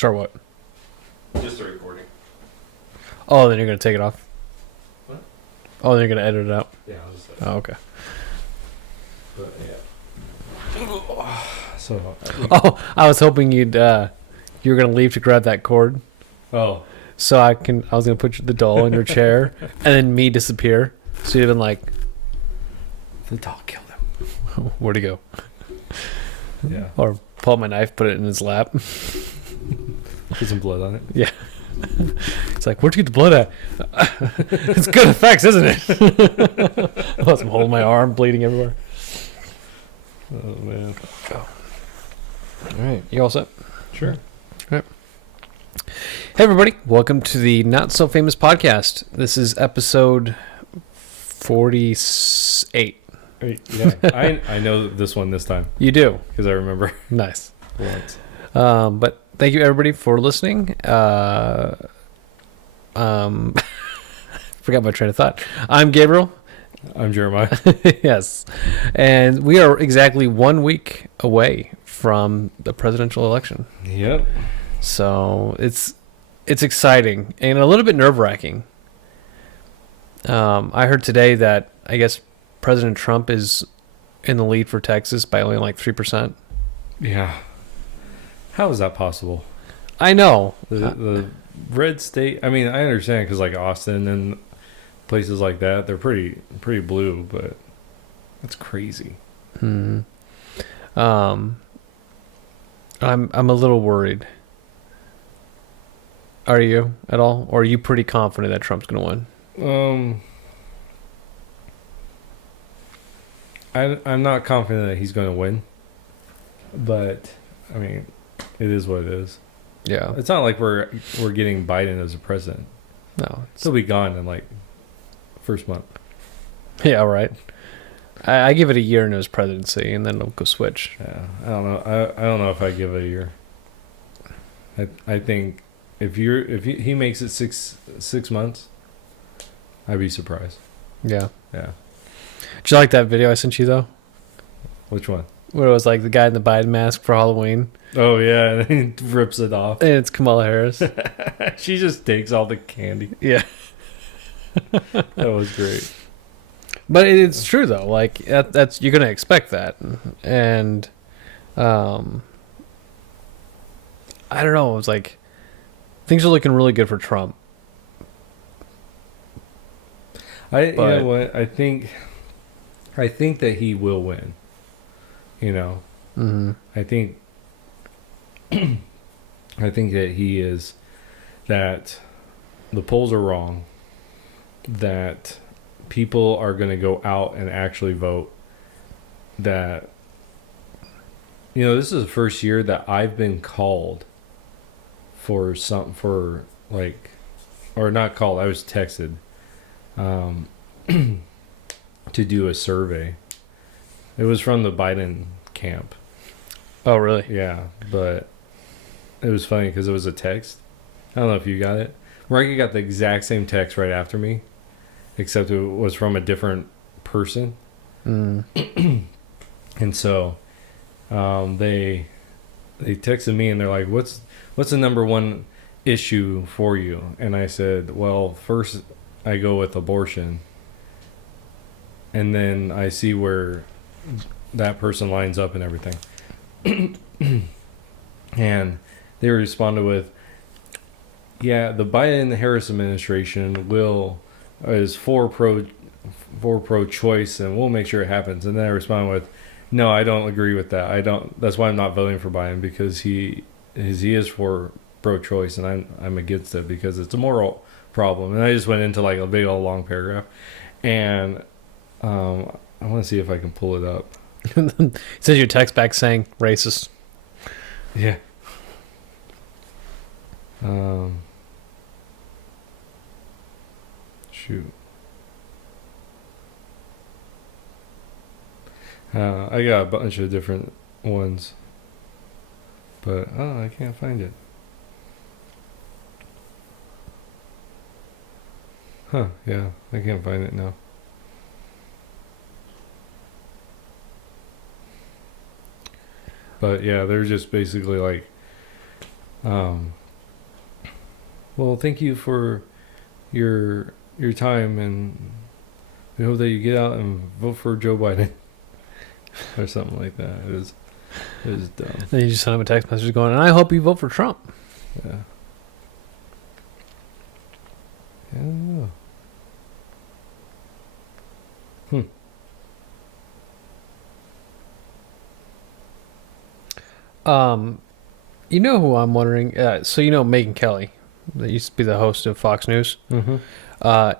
Start what? Just the recording. Oh, then you're going to take it off? What? Oh, then you're going to edit it out? Yeah, I'll just Oh, okay. But yeah. So. Oh, I was hoping you were going to leave to grab that cord. Oh. So I was going to put the doll in your chair and then me disappear. So you'd have been like, The dog killed him. where'd he go? Yeah. Or pull out my knife, put it in his lap. Put some blood on it. Yeah. It's like, where'd you get the blood at? It's good effects, isn't it? I'm holding my arm, bleeding everywhere. Oh, man. All right. You all set? Sure. All right. Hey, everybody. Welcome to the Not So Famous podcast. This is episode 48. Yeah. I know this one this time. You do? Because I remember Nice. once. But thank you, everybody, for listening. Forgot my train of thought. I'm Gabriel. I'm Jeremiah. Yes. And we are exactly 1 week away from the presidential election. Yep. So it's exciting and a little bit nerve-wracking. I heard today that I guess President Trump is in the lead for Texas by only like 3%. Yeah. How is that possible? I know. The red state, I mean, I understand because like Austin and places like that, they're pretty blue, but that's crazy. I'm a little worried. Are you at all? Or are you pretty confident that Trump's going to win? I'm not confident that he's going to win, but I mean, it is what it is. Yeah. It's not like we're getting Biden as a president. No. He'll be gone in like first month. Yeah, right. I give it a year into his presidency, and then it'll go switch. Yeah, I don't know. I don't know if I give it a year. I think if he makes it six months, I'd be surprised. Yeah. Yeah. Did you like that video I sent you though? Which one? Where it was like the guy in the Biden mask for Halloween, Oh yeah, and then he rips it off. and it's Kamala Harris. She just takes all the candy. Yeah. That was great. But it's true though. Like that's you're gonna expect that, and I don't know. It was like things are looking really good for Trump. You know what? I think that he will win. You know, Mm-hmm. I think that he is, that the polls are wrong, that people are going to go out and actually vote, that, you know, this is the first year that I've been called or not called, I was texted to do a survey. It was from the Biden camp. Oh, really? Yeah, but it was funny because it was a text. I don't know if you got it. Marika got the exact same text right after me, except it was from a different person. Mm. And so they texted me and they're like, what's the number one issue for you? And I said, well, first I go with abortion, and then I see where that person lines up and everything. And they responded with, yeah, the Biden-Harris administration is for pro-choice, and we'll make sure it happens. And then I responded with, no, I don't agree with that. That's why I'm not voting for Biden, because he is for pro-choice, and I'm against it because it's a moral problem. And I just went into like a big old long paragraph, and I want to see if I can pull it up. Sends you a text back saying racist. Yeah. Shoot. I got a bunch of different ones, but I can't find it. Huh? Yeah, I can't find it now. But yeah, they're just basically like, Um, well, thank you for your time, and we hope that you get out and vote for Joe Biden or something like that. It was dumb. Then you just send him a text message going, and I hope you vote for Trump. Yeah. Yeah. You know who I'm wondering? So you know Megyn Kelly, that used to be the host of Fox News. Mm-hmm.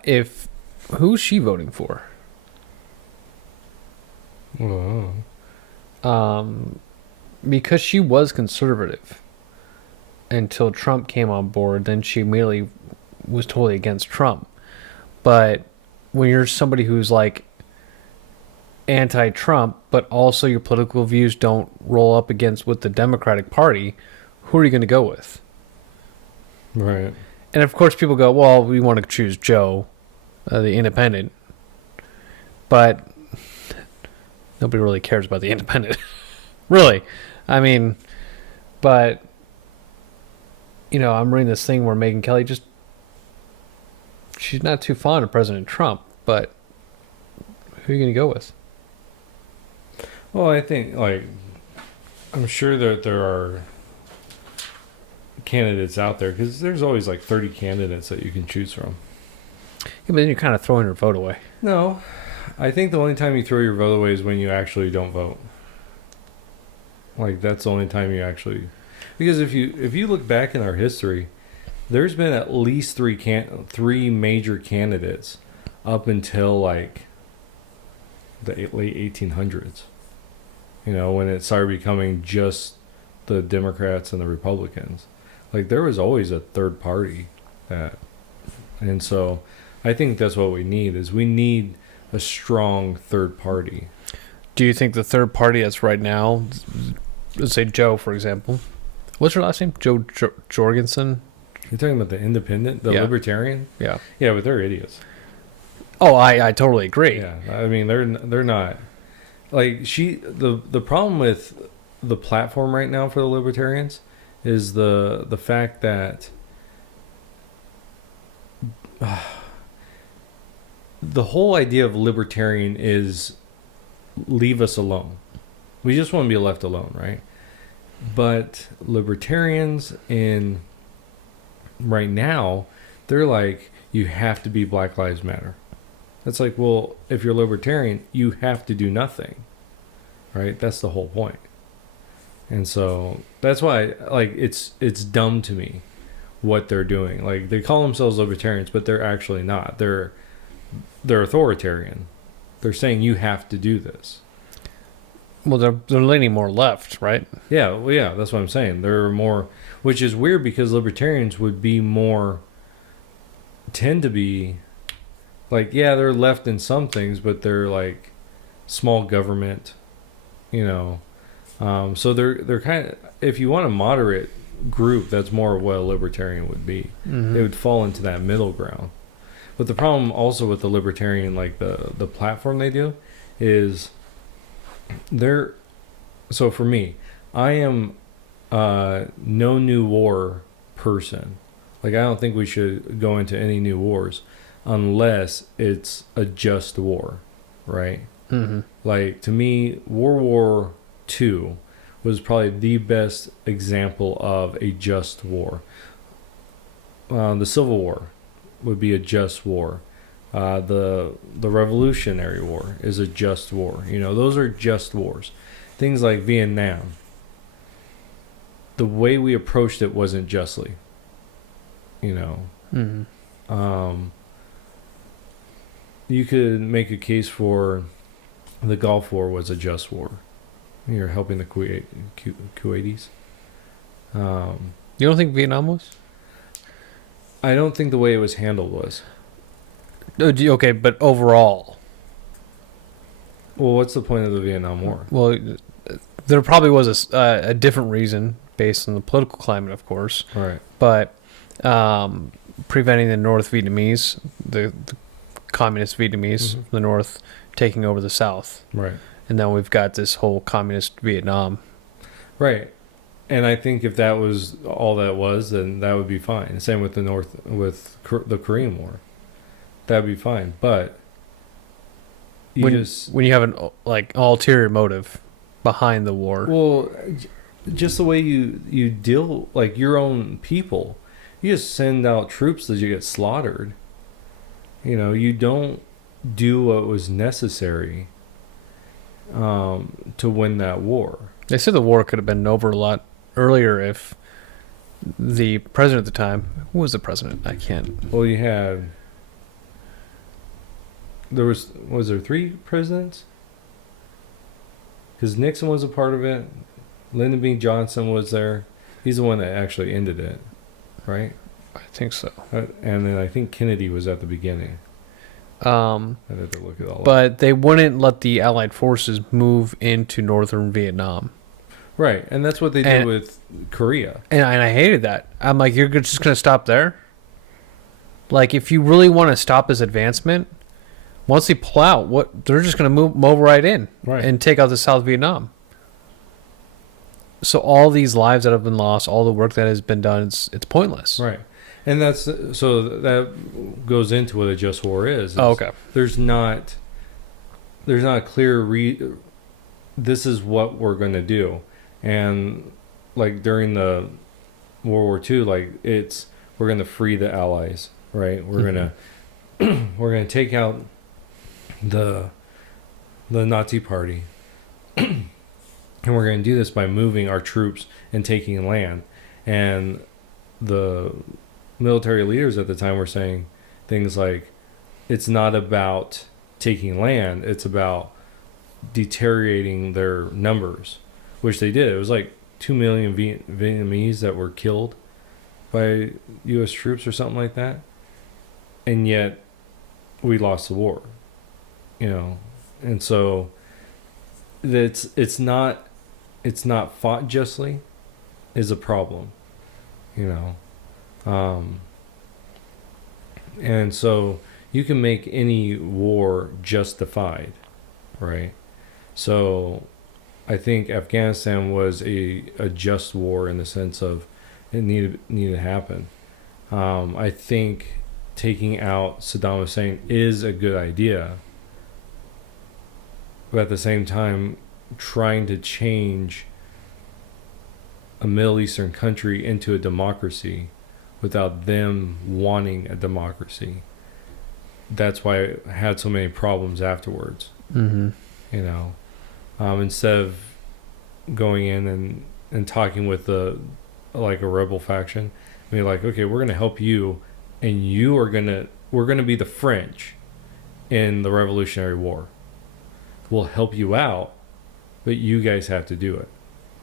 If who's she voting for? Oh. Because she was conservative until Trump came on board. Then she immediately was totally against Trump. But when you're somebody who's like anti-Trump, but also your political views don't roll up against with the Democratic Party, who are you going to go with? Right. And of course, people go, "Well, we want to choose Joe, the independent," but nobody really cares about the independent, really. I mean, but I'm reading this thing where Megyn Kelly she's not too fond of President Trump, but who are you going to go with? Well, I think, I'm sure that there are candidates out there, because there's always 30 candidates that you can choose from. Yeah, but then you're kind of throwing your vote away. No, I think the only time you throw your vote away is when you actually don't vote. That's the only time you actually, because if you look back in our history, there's been at least three major candidates up until the late 1800s. When it started becoming just the Democrats and the Republicans. There was always a third party and so I think that's what we need a strong third party. Do you think the third party that's right now, let's say Joe, for example, what's her last name? Joe Jorgensen? You're talking about the independent, the libertarian? Yeah. Yeah, but they're idiots. Oh, I totally agree. Yeah, I mean they're not the problem with the platform right now for the libertarians is the fact that the whole idea of libertarian is leave us alone. We just want to be left alone, right? But libertarians right now, they're you have to be Black Lives Matter. It's well, if you're libertarian, you have to do nothing, right? That's the whole point. And so that's why, it's dumb to me what they're doing. They call themselves libertarians, but they're actually not. They're authoritarian. They're saying you have to do this. Well, they're leaning more left, right? Yeah, well, yeah, that's what I'm saying. They're more, which is weird because libertarians would be tend to be, they're left in some things, but they're small government, so they're kind of, if you want a moderate group, that's more of what a libertarian would be. Mm-hmm. They would fall into that middle ground. But the problem also with the libertarian, the platform they do, is so for me, I am no new war person. I don't think we should go into any new wars unless it's a just war, right? Mm-hmm. To me, World War II was probably the best example of a just war. The Civil War would be a just war. The Revolutionary War is a just war. Those are just wars. Things like Vietnam, the way we approached it wasn't justly. Mm-hmm. You could make a case for the Gulf War was a just war. You're helping the Kuwaitis. You don't think Vietnam was? I don't think the way it was handled was. Okay, but overall. Well, what's the point of the Vietnam War? Well, there probably was a different reason based on the political climate, of course. Right. But preventing the North Vietnamese, the communist Vietnamese, Mm-hmm. the North taking over the South. Right. And then we've got this whole communist Vietnam. Right. And I think if that was all that was, then that would be fine. Same with the the Korean War, that'd be fine. But when you have an like ulterior motive behind the war. Well, just the way you deal, like your own people, you just send out troops that you get slaughtered. You know, you don't do what was necessary to win that war. They said the war could have been over a lot earlier if the president at the time, who was the president? I can't. Well, was there 3 presidents? Because Nixon was a part of it. Lyndon B. Johnson was there. He's the one that actually ended it, right? I think so. And then I think Kennedy was at the beginning. I'd have to look it all up. But they wouldn't let the Allied forces move into northern Vietnam. Right, and that's what they did with Korea. And I hated that. I'm like, you're just going to stop there? Like, if you really want to stop this advancement, once they pull out, they're just going to move right in and take out the South Vietnam. So all these lives that have been lost, all the work that has been done, it's pointless. Right. And that goes into what a just war is. Oh, okay. There's not a clear this is what we're going to do. And like during the World War II, like we're going to free the Allies, right? We're going to take out the Nazi party. And we're going to do this by moving our troops and taking land. And the military leaders at the time were saying things like, it's not about taking land, it's about deteriorating their numbers, which they did. It was like 2 million Vietnamese that were killed by U.S. troops or something like that. And yet we lost the war, you know. And so it's not fought justly is a problem, you know. And so you can make any war justified, right? So I think Afghanistan was a just war in the sense of it needed to happen. I think taking out Saddam Hussein is a good idea, but at the same time, trying to change a Middle Eastern country into a democracy without them wanting a democracy. That's why it had so many problems afterwards. Mm-hmm. You know, instead of going in and talking with a rebel faction, I mean, like, okay, we're going to help you, and we're going to be the French in the Revolutionary War. We'll help you out, but you guys have to do it.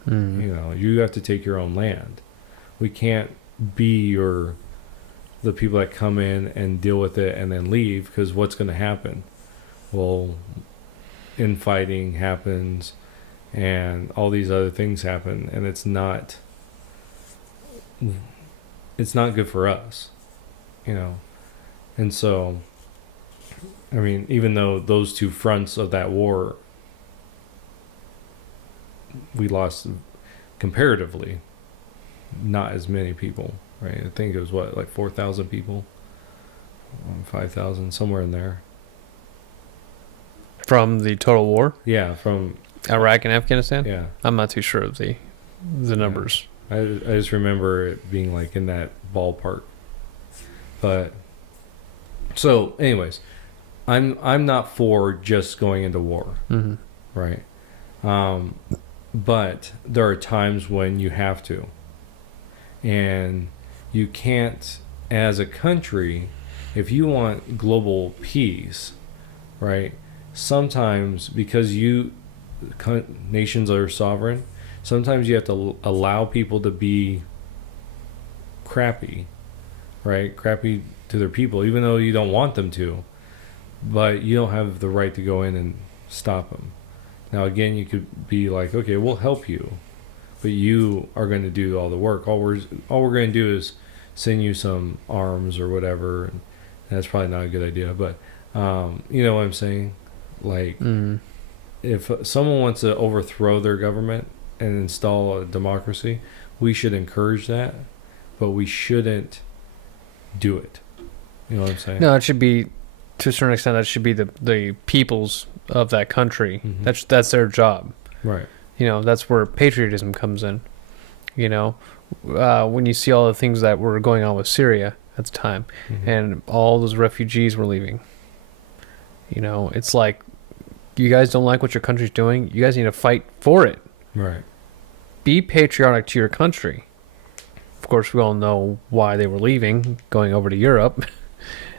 Mm-hmm. You know, you have to take your own land. We can't be the people that come in and deal with it and then leave, because what's going to happen? Well, infighting happens and all these other things happen, and it's not good for us, you know. And so, I mean, even though those 2 fronts of that war, we lost comparatively not as many people, right? I think it was like 4,000 people, 5,000, somewhere in there. From the total war? Yeah, from Iraq and Afghanistan? Yeah. I'm not too sure of the numbers. I just remember it being like in that ballpark. But so anyways, I'm not for just going into war. Mm-hmm. Right? But there are times when you have to. And you can't, as a country, if you want global peace, right? Sometimes, because nations are sovereign, sometimes you have to allow people to be crappy, right? Crappy to their people, even though you don't want them to. But you don't have the right to go in and stop them. Now, again, you could be like, okay, we'll help you, but you are going to do all the work. All we're going to do is send you some arms or whatever. And that's probably not a good idea, but you know what I'm saying? Like, if someone wants to overthrow their government, and install a democracy, we should encourage that, but we shouldn't do it. You know what I'm saying? No, it should be, to a certain extent, that should be the peoples of that country. Mhm. That's their job. Right. That's where patriotism comes in. When you see all the things that were going on with Syria at the time, Mhm. and all those refugees were leaving. It's like, you guys don't like what your country's doing. You guys need to fight for it. Right. Be patriotic to your country. Of course, we all know why they were leaving, going over to Europe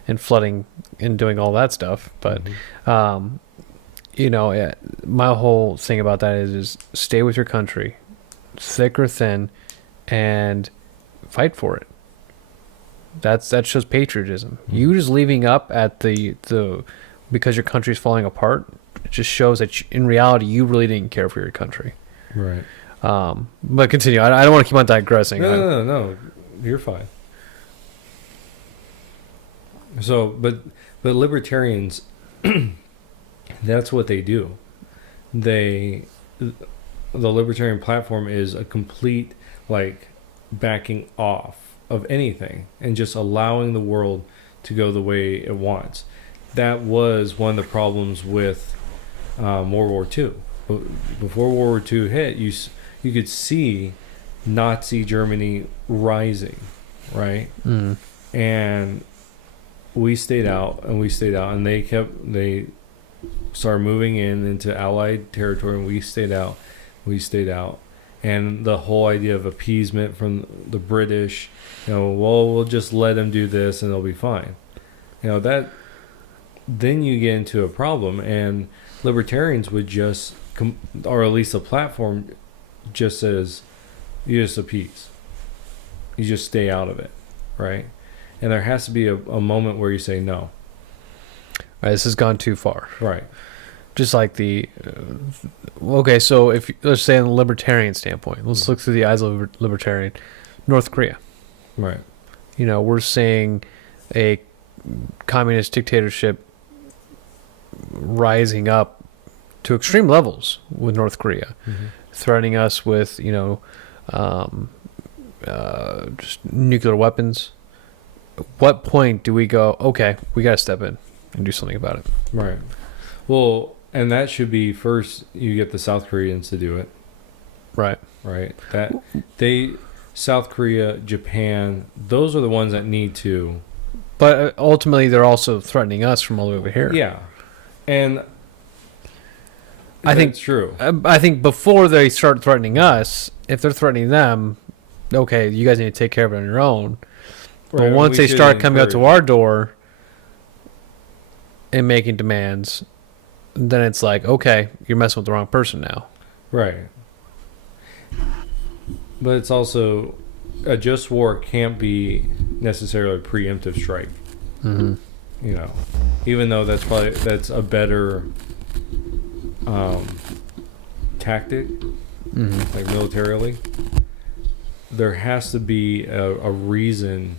and flooding and doing all that stuff. But, Mhm. my whole thing about that is stay with your country, thick or thin, and fight for it. That shows patriotism. Mhm. You just leaving up at the because your country's falling apart, it just shows that in reality you really didn't care for your country. Right. But continue. I don't want to keep on digressing. No. You're fine. So, but libertarians, that's what they do. The libertarian platform is a complete, like, backing off of anything and just allowing the world to go the way it wants. That was one of the problems with World War II. Before World War II hit, you could see Nazi Germany rising, right? Mm. And we stayed out, and they started moving into Allied territory, and we stayed out. And the whole idea of appeasement from the British, we'll just let them do this and they'll be fine. That then you get into a problem, and libertarians would just, or at least the platform just says, you just appease. You just stay out of it, right? And there has to be a moment where you say no. All right, this has gone too far. Right. Just like okay, so if let's say in the libertarian standpoint, let's look through the eyes of a libertarian. North Korea. Right. We're seeing a communist dictatorship rising up to extreme levels with North Korea, Mm-hmm. threatening us with, just nuclear weapons. At what point do we go, okay, we got to step in and do something about it? Right. Well, and that should be first, you get the South Koreans to do it. Right. Right. South Korea, Japan, those are the ones that need to. But ultimately, they're also threatening us from all the way over here. Yeah. And I think it's true. I think before they start threatening us, if they're threatening them, okay, you guys need to take care of it on your own. But Right, once we they should start coming up to encourage. our door and making demands, then it's like, okay, you're messing with the wrong person now. Right. But it's also, a just war can't be necessarily a preemptive strike. Mm-hmm. Even though that's a better tactic, Mm-hmm. like militarily. There has to be a reason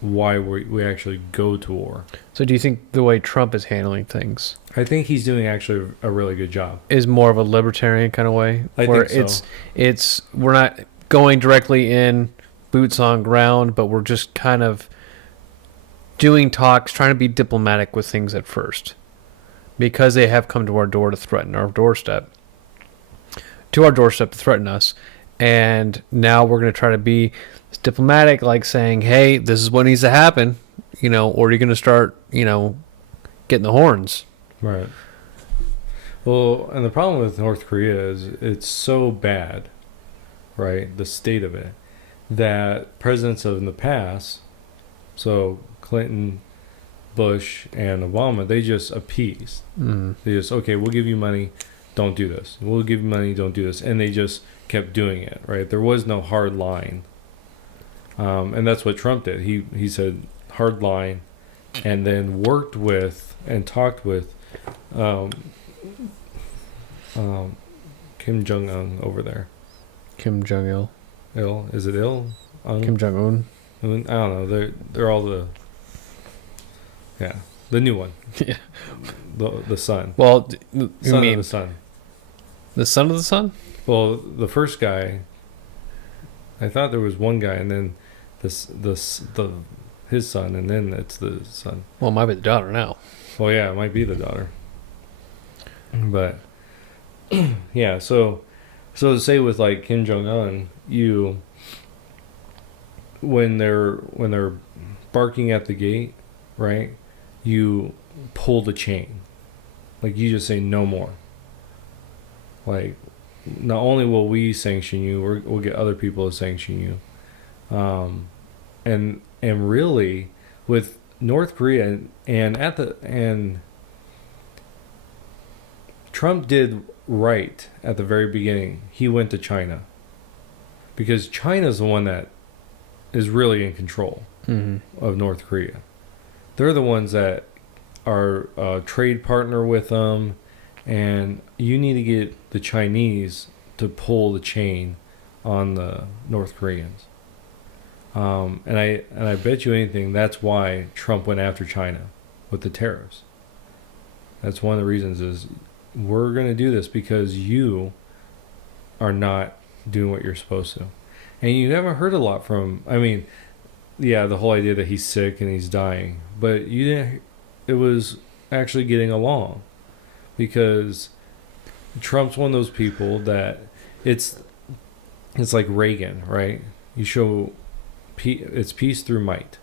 why we actually go to war. So do you think the way Trump is handling things I think he's doing actually a really good job. is more of a libertarian kind of way? I where think so. it's we're not going directly in, boots on ground, but we're just kind of doing talks, trying to be diplomatic with things at first, because they have come to our door to threaten our doorstep, to threaten us, and now we're going to try to be diplomatic, like saying, "Hey, this is what needs to happen," or you're going to start, getting the horns. Right. Well, and the problem with North Korea is it's so bad, right? The state of it, that presidents in the past, so Clinton, Bush, and Obama, they just appeased. Mm. They just, okay, we'll give you money, don't do this. We'll give you money, don't do this. And they just kept doing it, right? There was no hard line. And that's what Trump did. He said hard line, and then worked with and talked with Kim Jong-un over there. Kim Jong-il. Is it Il? Kim Jong-un. I don't know. They're all the new one. Yeah. The son. Well, you Son mean of the son. the son of the son? Well, the first guy, I thought there was one guy, and then his son, and then it's the son. Well, it might be the daughter now. Well, yeah, it might be the daughter. But yeah, so say with like Kim Jong Un, when they're barking at the gate, right? You pull the chain, like you just say no more. Like, not only will we sanction you, we'll get other people to sanction you, and really with North Korea and Trump did right at the very beginning. He went to China because China's the one that is really in control of North Korea. They're the ones that are a trade partner with them, and you need to get the Chinese to pull the chain on the North Koreans. And I bet you anything that's why Trump went after China with the tariffs. That's one of the reasons is we're going to do this because you are not doing what you're supposed to. And you haven't heard a lot from, I mean, yeah, the whole idea that he's sick and he's dying, but you didn't, it was actually getting along because Trump's one of those people that it's like Reagan, right? You show it's peace through might,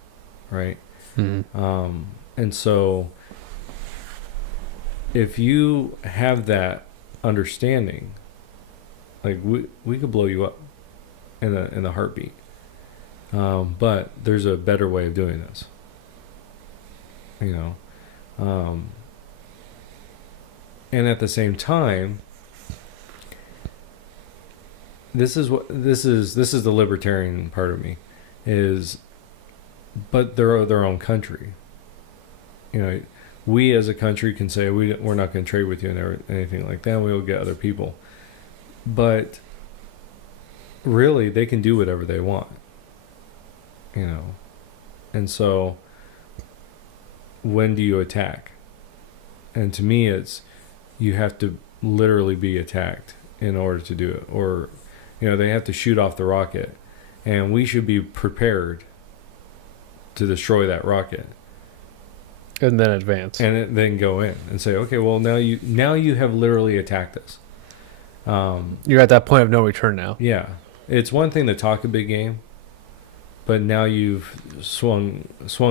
right? Mm-hmm. And so if you have that understanding, like we could blow you up in a heartbeat. But there's a better way of doing this. You know, and at the same time, this is the libertarian part of me, is, but they're their own country. You know, we as a country can say we're not going to trade with you and anything like that. We'll get other people, but really they can do whatever they want. You know, and so when do you attack? And to me, it's you have to literally be attacked in order to do it, or you know, they have to shoot off the rocket, and we should be prepared to destroy that rocket, and then advance, and then go in and say, okay, well now you have literally attacked us. You're at that point of no return now. Yeah, it's one thing to talk a big game, but now you've swung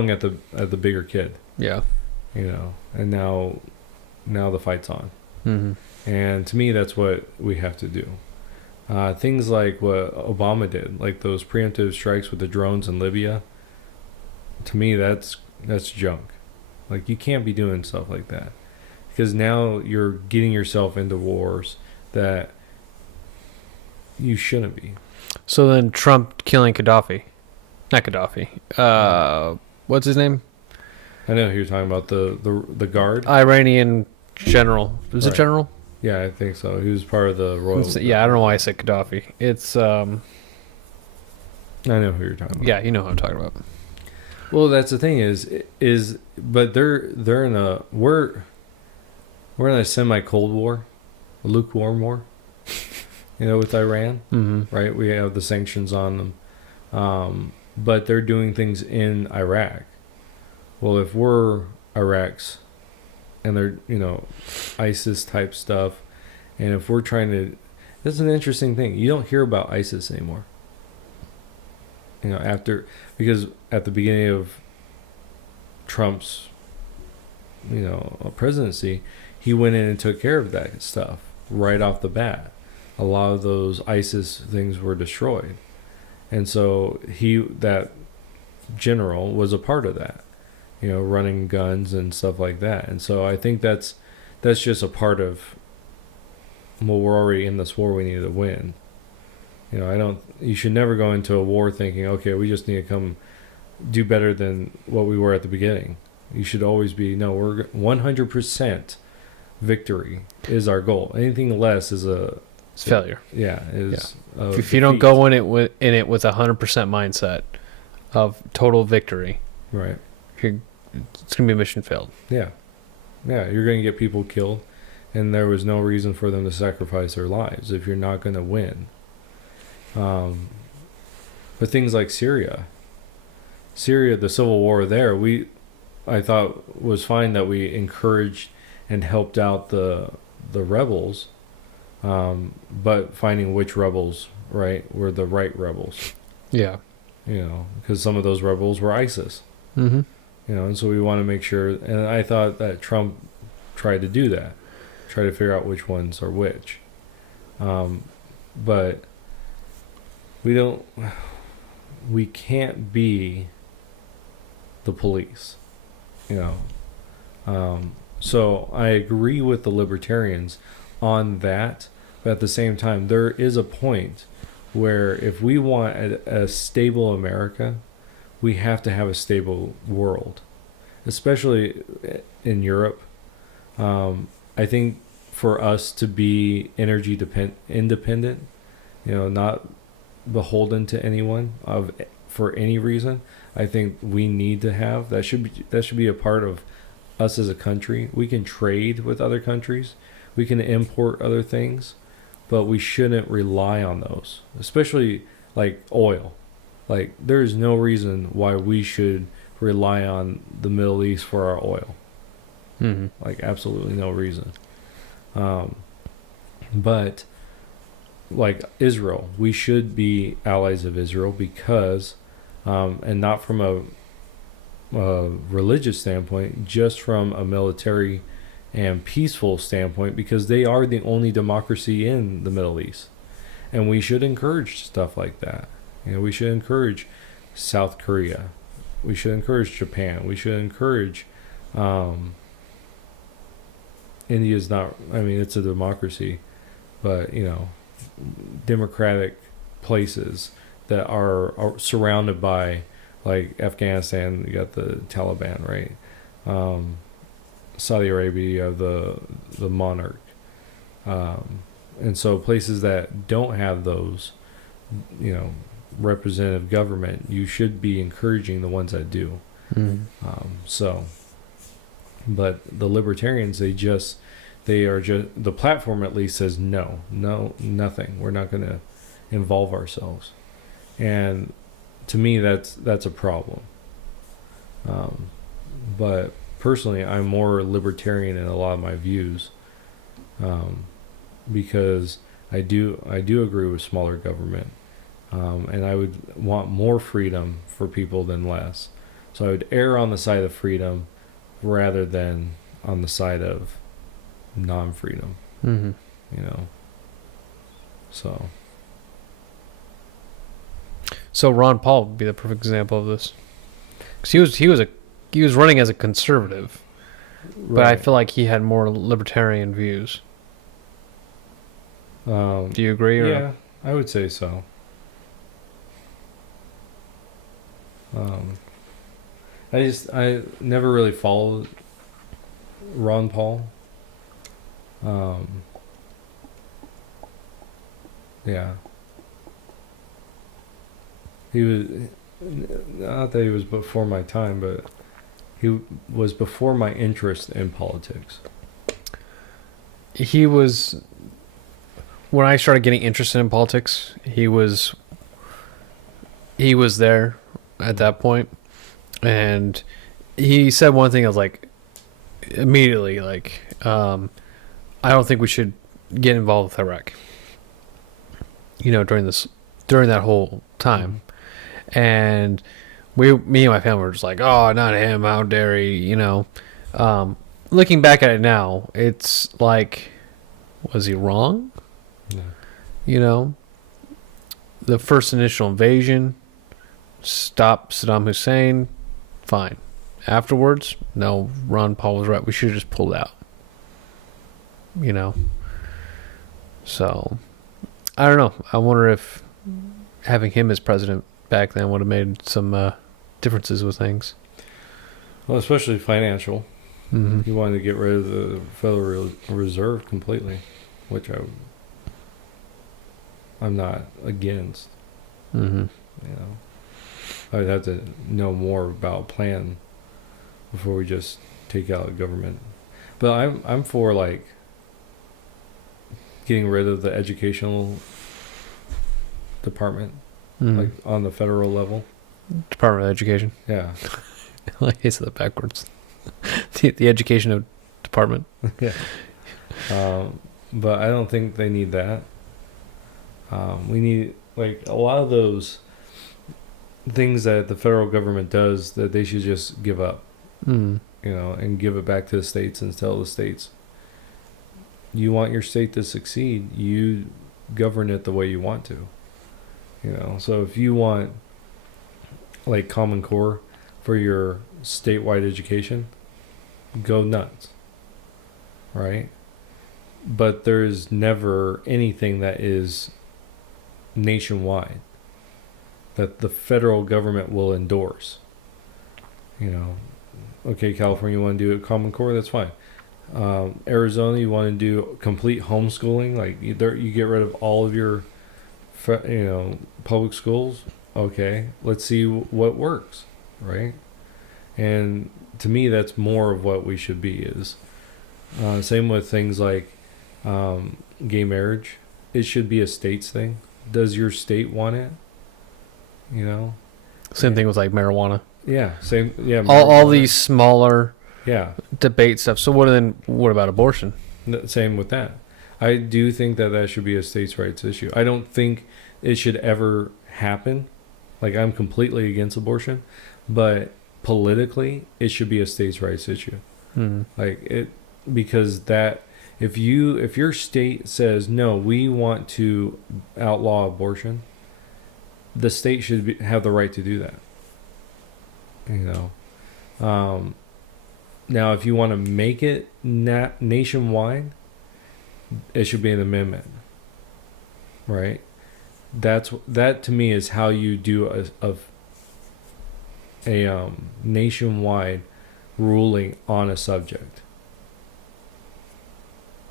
at the bigger kid. Yeah, you know, and now the fight's on. Mm-hmm. And to me, that's what we have to do. Things like what Obama did, like those preemptive strikes with the drones in Libya. To me, that's junk. Like, you can't be doing stuff like that, because now you're getting yourself into wars that you shouldn't be. So then Trump killing Gaddafi. Not Gaddafi. What's his name? I know who you're talking about, the guard. Iranian general. Was it general? Yeah, I think so. He was part of the royal. Yeah, I don't know why I said Gaddafi. It's I know who you're talking about. Yeah, you know who I'm talking about. Well, that's the thing is but they're in a we're in a semi-cold war, a lukewarm war. You know, with Iran, right? We have the sanctions on them, but they're doing things in Iraq. Well, if we're Iraq's, and they're, you know, ISIS type stuff, and if we're trying to, this is an interesting thing. You don't hear about ISIS anymore. You know, because at the beginning of Trump's, you know, presidency, he went in and took care of that stuff right off the bat. A lot of those ISIS things were destroyed. And so that general was a part of that, you know, running guns and stuff like that. And so I think that's just a part of, well, we're already in this war, we need to win. You know, you should never go into a war thinking, okay, we just need to come do better than what we were at the beginning. You should always be, no, we're 100% victory is our goal. Anything less is it's failure. Yeah, if you don't go in it with 100% mindset of total victory, right? It's gonna be a mission failed. Yeah, you're gonna get people killed, and there was no reason for them to sacrifice their lives if you're not going to win. But things like Syria, the civil war there, I thought was fine that we encouraged and helped out the rebels, but finding which rebels, right, were the right rebels. Yeah. Because some of those rebels were ISIS. Mm-hmm. And so we want to make sure, and I thought that Trump tried to do that, try to figure out which ones are which. But we can't be the police, So I agree with the libertarians on that, but at the same time, there is a point where if we want a stable America, we have to have a stable world, especially in Europe. I think for us to be energy independent, not beholden to anyone for any reason, I think we need to have that should be a part of us as a country. We can trade with other countries, we can import other things, but we shouldn't rely on those, especially like oil. Like, there's no reason why we should rely on the Middle East for our oil. Mm-hmm. Like, absolutely no reason. But like Israel, we should be allies of Israel because, and not from a religious standpoint, just from a military and peaceful standpoint, because they are the only democracy in the Middle East. And we should encourage stuff like that. We should encourage South Korea. We should encourage Japan. We should encourage India's not, it's a democracy, but, democratic places that are surrounded by, like Afghanistan, you got the Taliban, right? Saudi Arabia, you have the monarch. And so places that don't have those, representative government, you should be encouraging the ones that do. Mm-hmm. But the libertarians, the platform at least says no, nothing. We're not going to involve ourselves. And to me, that's a problem. But personally, I'm more libertarian in a lot of my views, because I do agree with smaller government, and I would want more freedom for people than less. So I would err on the side of freedom rather than on the side of non-freedom. Mm-hmm. So Ron Paul would be the perfect example of this, because he was running as a conservative, but right. I feel like he had more libertarian views. Do you agree? Or? Yeah, I would say so. I never really followed Ron Paul. Yeah. He was, not that he was before my time, but he was before my interest in politics. He was, when I started getting interested in politics, he was there at that point. And he said one thing, I was like, immediately, like, I don't think we should get involved with Iraq, during that whole time. And me and my family were just like, oh, not him, how dare he, looking back at it now, it's like, was he wrong? Yeah. The first initial invasion, stop Saddam Hussein, fine. Afterwards, no, Ron Paul was right. We should have just pulled out. So, I don't know. I wonder if having him as president back then would have made some differences with things. Well, especially financial. Mm-hmm. He wanted to get rid of the Federal Reserve completely, which I'm not against. Mm-hmm. I would have to know more about plan before we just take out the government. But I'm for, like, getting rid of the educational department, Mm. like on the federal level. Department of Education. Yeah. I said that backwards. The education of department. Yeah. But I don't think they need that. We need, like, a lot of those things that the federal government does that they should just give up, Mm. and give it back to the states and tell the states, you want your state to succeed, you govern it the way you want to. So if you want, like, Common Core for your statewide education, go nuts, right? But there's never anything that is nationwide that the federal government will endorse. Okay, California, you want to do a Common Core, that's fine. Arizona, you want to do complete homeschooling, like you get rid of all of your public schools. Okay, let's see what works, right? And to me, that's more of what we should be. Is same with things like gay marriage. It should be a state's thing. Does your state want it? Same thing with like marijuana. Yeah, same. Yeah, All these smaller yeah debate stuff. So what about abortion? Same with that. I do think that should be a states' rights issue. I don't think it should ever happen. Like, I'm completely against abortion, but politically, it should be a states' rights issue. Mm. Because that if your state says no, we want to outlaw abortion, the state should have the right to do that. Now, if you want to make it nationwide, it should be an amendment, right? That to me is how you do a nationwide ruling on a subject.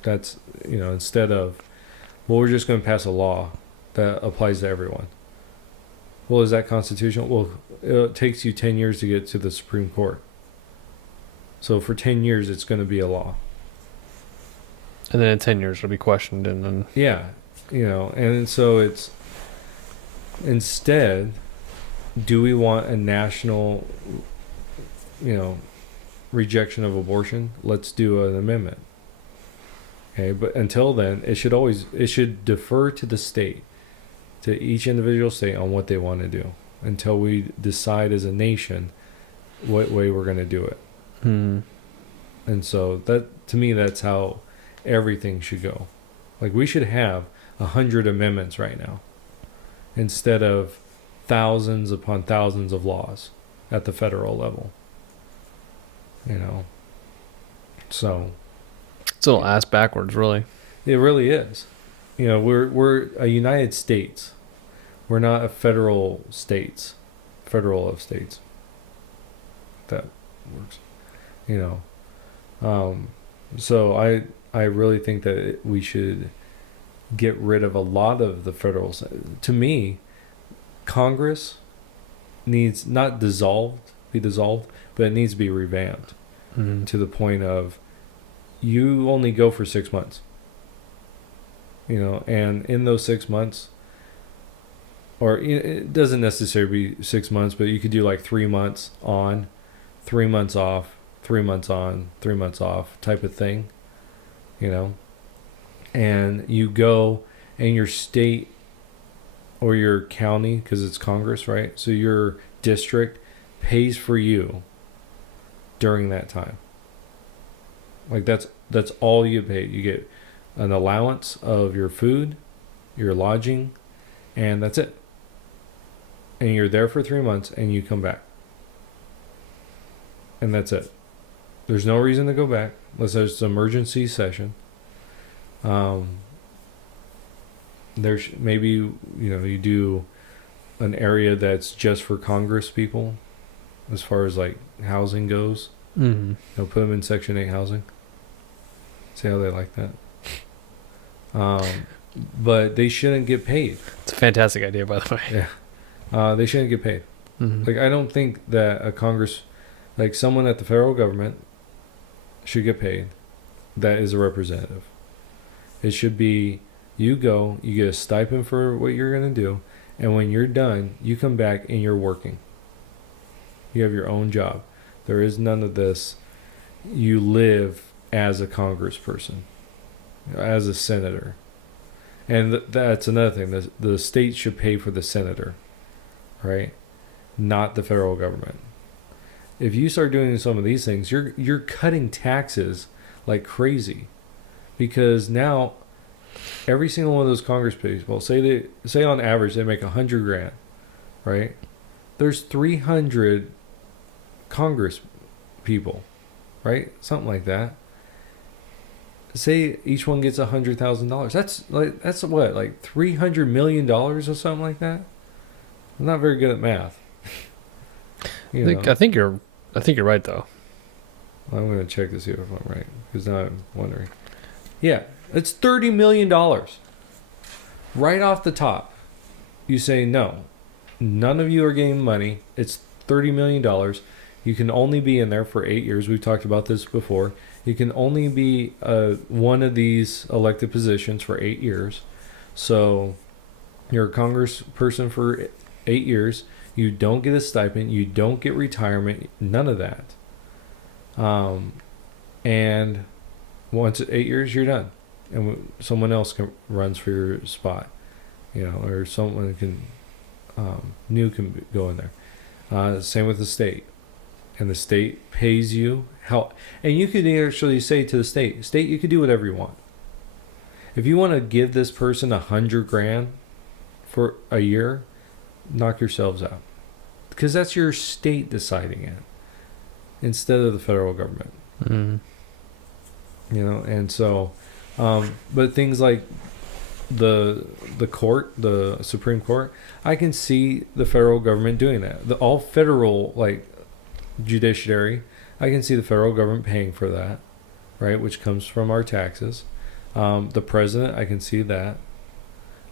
That's instead of, well, we're just going to pass a law that applies to everyone. Well, is that constitutional? Well, it takes you 10 years to get to the Supreme Court. So for 10 years, it's going to be a law. And then in 10 years, it'll be questioned. And then Yeah. And so it's, instead, do we want a national, rejection of abortion? Let's do an amendment. Okay. But until then, it should defer to the state, to each individual state on what they want to do, until we decide as a nation what way we're going to do it. Hmm. And so that, to me, that's how everything should go. Like, we should have 100 amendments right now instead of thousands upon thousands of laws at the federal level. So It's a little ass backwards, really. it really is. We're a United States. We're not a federal of states. That works. So I really think that we should get rid of a lot of the federal. To me, Congress needs not be dissolved, but it needs to be revamped to the point of, you only go for 6 months. And in those 6 months, or it doesn't necessarily be 6 months, but you could do like 3 months on, 3 months off, 3 months on, 3 months off type of thing, and you go, and your state or your county, because it's Congress, right? So your district pays for you during that time. Like, that's all you pay. You get an allowance of your food, your lodging, and that's it. And you're there for 3 months, and you come back. And that's it. There's no reason to go back unless there's an emergency session. There's maybe, you do an area that's just for Congress people as far as like housing goes. Mm-hmm. Put them in Section 8 housing. See how they like that. But they shouldn't get paid. It's a fantastic idea, by the way. Yeah. They shouldn't get paid. Mm-hmm. Like, I don't think that a Congress, like someone at the federal government, should get paid that is a representative. It should be you go, you get a stipend for what you're going to do, and when you're done, you come back and you're working. You have your own job. There is none of this. You live as a congressperson, as a senator. And that's another thing. The state should pay for the senator, right? Not the federal government. If you start doing some of these things, you're cutting taxes like crazy, because now every single one of those Congress people, say on average they make $100,000, right? There's 300 Congress people, right? Something like that. Say each one gets $100,000. That's what, like $300 million or something like that. I'm not very good at math. I think you're right though. I'm going to check to see if I'm right, because now I'm wondering. Yeah, it's $30 million. Right off the top, you say no. None of you are getting money. It's $30 million. You can only be in there for 8 years. We've talked about this before. You can only be one of these elected positions for 8 years. So you're a congressperson for 8 years. You don't get a stipend. You don't get retirement. None of that. And once 8 years, you're done. And someone else runs for your spot. Or someone new can go in there. Same with the state. And the state pays you and you could actually say to the state, you could do whatever you want. If you want to give this person $100,000 for a year, knock yourselves out, because that's your state deciding it instead of the federal government. And so, but things like the court, the Supreme Court, I can see the federal government doing that. The all federal judiciary, I can see the federal government paying for that, right, which comes from our taxes. The president, I can see that.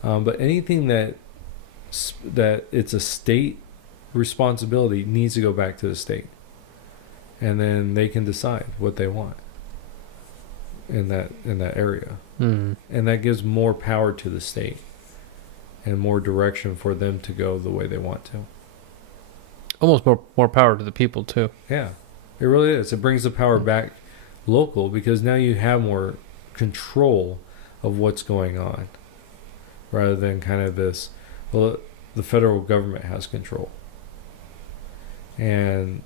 But anything that it's a state responsibility needs to go back to the state, and then they can decide what they want in that area. And that gives more power to the state and more direction for them to go the way they want to. Almost more power to the people too. Yeah, it really is. It brings the power back local, because now you have more control of what's going on, rather than kind of this, well, the federal government has control. And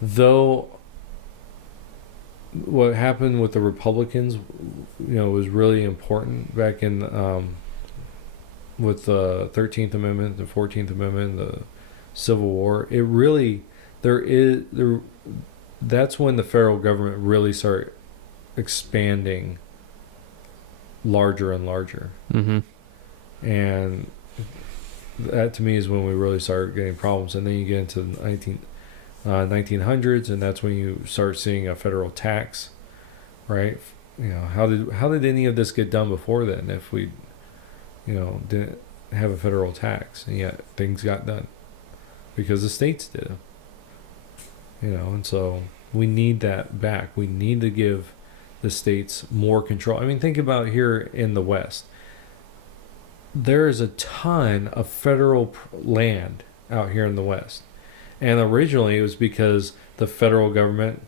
though what happened with the Republicans, was really important back in with the 13th Amendment, the 14th Amendment, the Civil War, that's when the federal government really started expanding larger and larger. And that to me is when we really started getting problems. And then you get into the 1900s, and that's when you start seeing a federal tax, right? How did any of this get done before then if we didn't have a federal tax? And yet things got done because the states did it. And so we need that back. We need to give the states more control. I mean, think about here in the West. There is a ton of federal land out here in the West. And originally it was because the federal government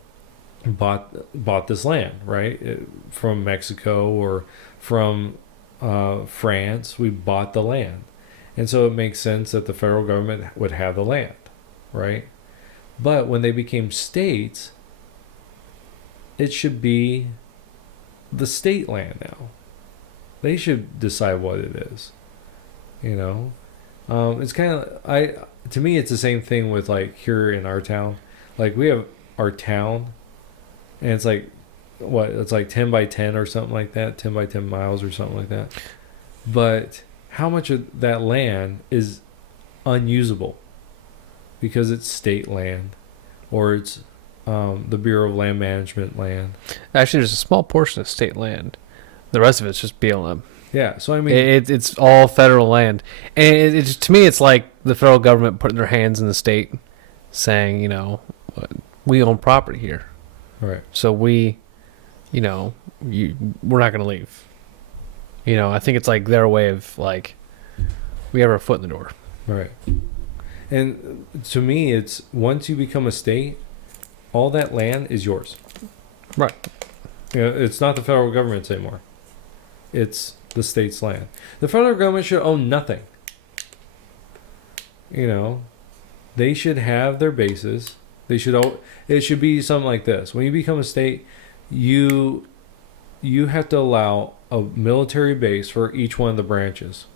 bought this land, right? From Mexico or from France. We bought the land. And so it makes sense that the federal government would have the land, right? But when they became states, it should be the state land now. They should decide what it is. It's kind of, to me, it's the same thing with here in our town. We have our town, and it's it's 10 by 10 or something like that, 10 by 10 miles or something like that. But how much of that land is unusable because it's state land, or it's the Bureau of Land Management land? Actually, there's a small portion of state land. The rest of it's just BLM. Yeah, so I mean, it's all federal land, and it's to me, it's like the federal government putting their hands in the state, saying, we own property here, right? So we, we're not going to leave. You know, I think it's like their way of like, we have our foot in the door. Right. And to me, it's once you become a state, all that land is yours. Right. You know, it's not the federal government's anymore. It's the state's land. The federal government should own nothing. You know, they should have their bases. They should. It should be something like this. When you become a state, you have to allow a military base for each one of the branches.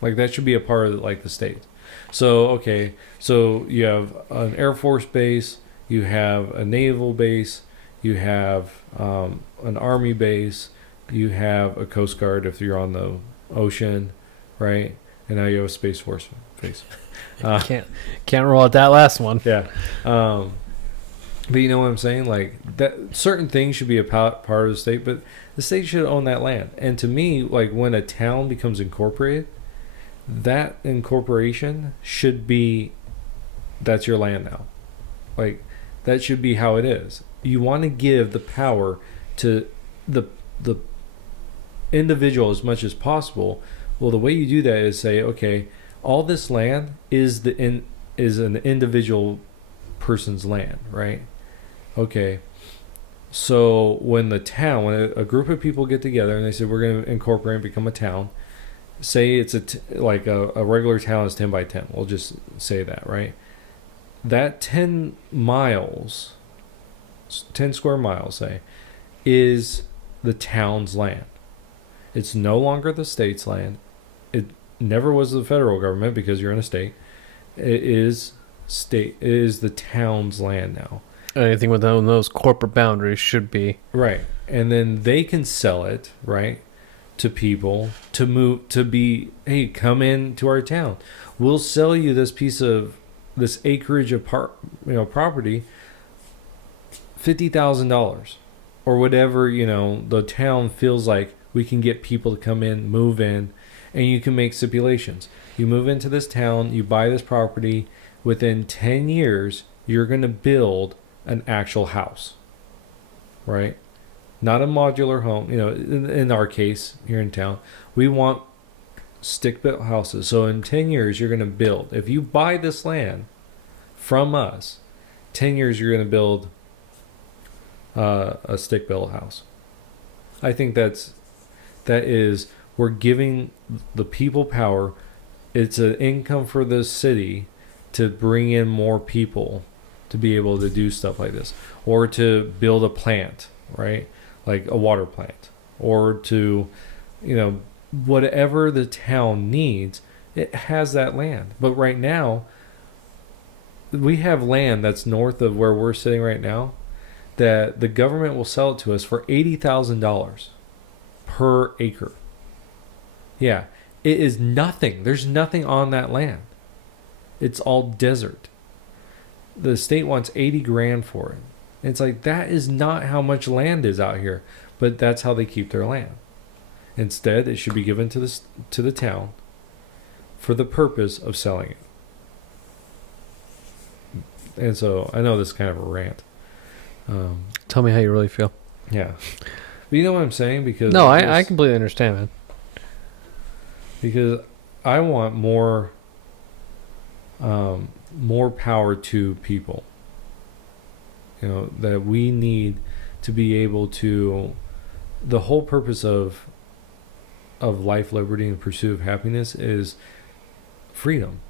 Like that should be a part of like the state. So okay, so you have an Air Force base, you have a naval base, you have an Army base, you have a Coast Guard if you're on the ocean, right? And now you have a Space Force base. Can't roll out that last one. Yeah. But you know what I'm saying? Like that, certain things should be a part of the state, but the state should own that land. And to me, like when a town becomes incorporated, that incorporation should be, that's your land now. Like that should be how it is. You want to give the power to the individual as much as possible. Well, the way you do that is say, okay, all this land is an individual person's land, right? Okay. So when when a group of people get together and they say we're going to incorporate and become a town, say it's like a regular town is 10 by 10. We'll just say that, right? That 10 miles, 10 square miles, say, is the town's land. It's no longer the state's land. It never was the federal government because you're in a state. It is the town's land now. Anything within those corporate boundaries should be. Right. And then they can sell it, right, to people to move, to be, hey, come into our town. We'll sell you this acreage of property, $50,000 or whatever, the town feels like we can get people to come in, move in, and you can make stipulations. You move into this town, you buy this property, within 10 years, you're going to build an actual house, right? Not a modular home. In our case here in town, we want stick-built houses. So in 10 years, you're going to build. If you buy this land from us, 10 years, you're going to build a stick-built house. I think we're giving the people power. It's an income for the city to bring in more people to be able to do stuff like this, or to build a plant, right? Like a water plant, or to, whatever the town needs, it has that land. But right now, we have land that's north of where we're sitting right now that the government will sell it to us for $80,000 per acre. Yeah, it is nothing. There's nothing on that land. It's all desert. The state wants 80 grand for it. It's like, that is not how much land is out here, but that's how they keep their land. Instead, it should be given to the town for the purpose of selling it. And so I know this is kind of a rant. Tell me how you really feel. Yeah. But you know what I'm saying? Because no, I completely understand, man. Because I want more power to people. That we need to be able to. The whole purpose of life, liberty, and pursuit of happiness is freedom.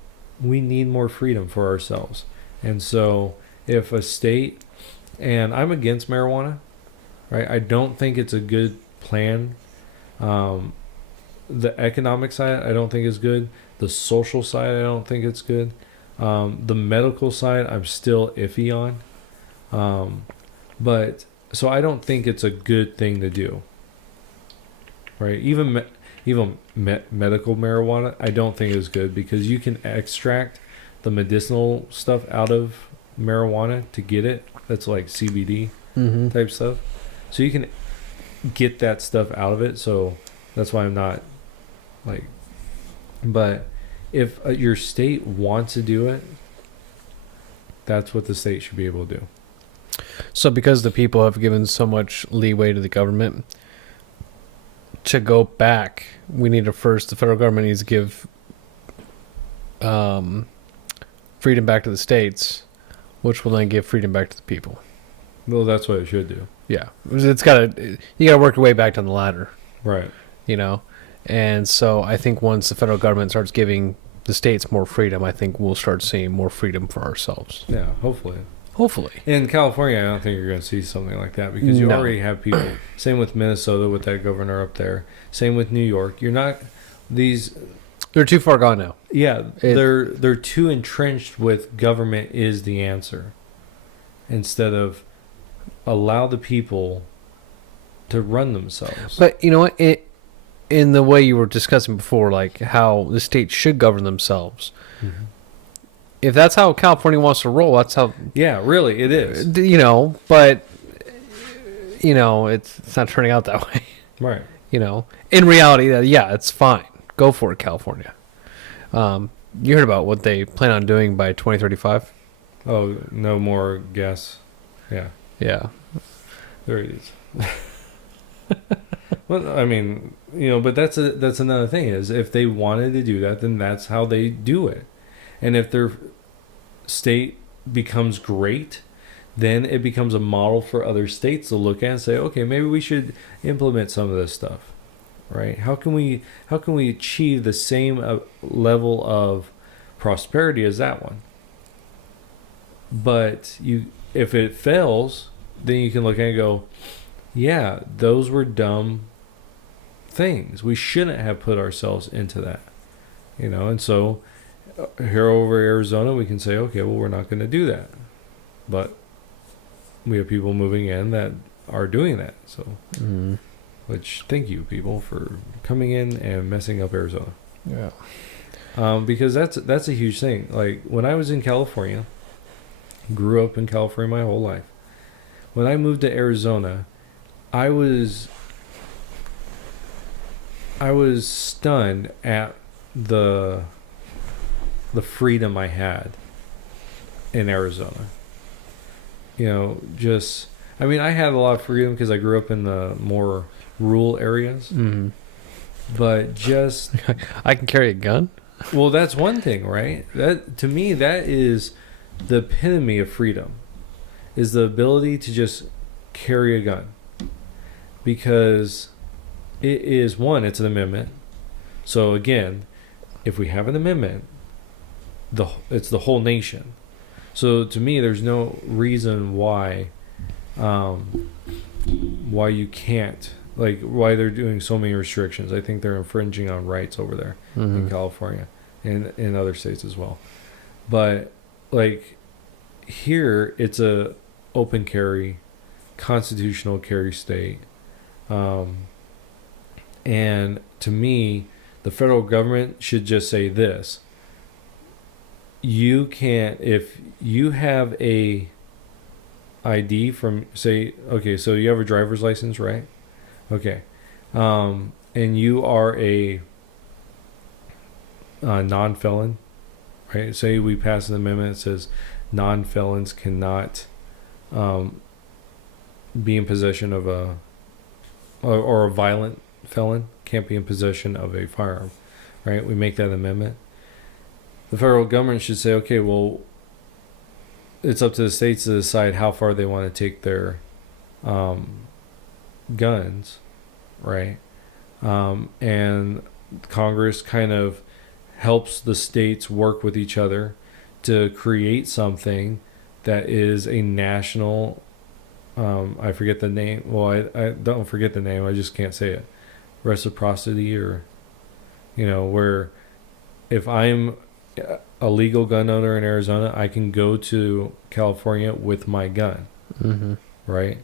We need more freedom for ourselves. And so if a state, and I'm against marijuana, right? I don't think it's a good plan. The economic side, I don't think is good. The social side, I don't think it's good. The medical side, I'm still iffy on. But so I don't think it's a good thing to do. Right? Even medical marijuana, I don't think is good, because you can extract the medicinal stuff out of marijuana to get it. That's like CBD type stuff. So you can get that stuff out of it. So that's why I'm not like. But if your state wants to do it, that's what the state should be able to do. So because the people have given so much leeway to the government to go back, the federal government needs to give freedom back to the states, which will then give freedom back to the people. Well, that's what it should do. Yeah, you got to work your way back down the ladder, Right. And so I think once the federal government starts giving the states more freedom, I think we'll start seeing more freedom for ourselves. Yeah, hopefully. Hopefully. In California, I don't think you're going to see something like that because you already have people. Same with Minnesota with that governor up there. Same with New York. You're not these. They're too far gone now. Yeah, they're too entrenched with government is the answer, instead of allow the people to run themselves. But you know what? In the way you were discussing before, like how the states should govern themselves. Mm-hmm. If that's how California wants to roll, that's how. Yeah, really, it is. But it's not turning out that way. Right. In reality, it's fine. Go for it, California. You heard about what they plan on doing by 2035? Oh, no more gas. Yeah. Yeah. There it is. Well, I mean, but that's another thing is if they wanted to do that, then that's how they do it. And if their state becomes great, then it becomes a model for other states to look at and say, okay, maybe we should implement some of this stuff, right? How can we achieve the same level of prosperity as that one? But if it fails, then you can look at it and go, yeah, those were dumb things. We shouldn't have put ourselves into that, and so here over Arizona, we can say, okay, well, we're not going to do that. But we have people moving in that are doing that. So, which thank you, people, for coming in and messing up Arizona. Yeah. Because that's a huge thing. Like when I was in California, grew up in California my whole life. When I moved to Arizona, I was stunned at the freedom I had in Arizona. I had a lot of freedom because I grew up in the more rural areas. Mm-hmm. But just I can carry a gun. Well, that's one thing, right? That to me, that is the epitome of freedom, is the ability to just carry a gun, because it's an amendment. So again, if we have an amendment, it's the whole nation. So to me, there's no reason why you can't, like, why they're doing so many restrictions. I think they're infringing on rights over there in California and in other states as well. But like here, it's a open carry, constitutional carry state, and to me, the federal government should just say this: you can't, if you have a ID from, say, okay, so you have a driver's license, right? Okay. And you are a non-felon, right? Say we pass an amendment that says non-felons cannot be in possession of or a violent felon can't be in possession of a firearm, right? We make that amendment. The federal government should say, okay, well, it's up to the states to decide how far they want to take their guns, right? And Congress kind of helps the states work with each other to create something that is a national, I forget the name. Well, I don't forget the name. I just can't say it. Reciprocity, or, where if I'm a legal gun owner in Arizona, I can go to California with my gun, right?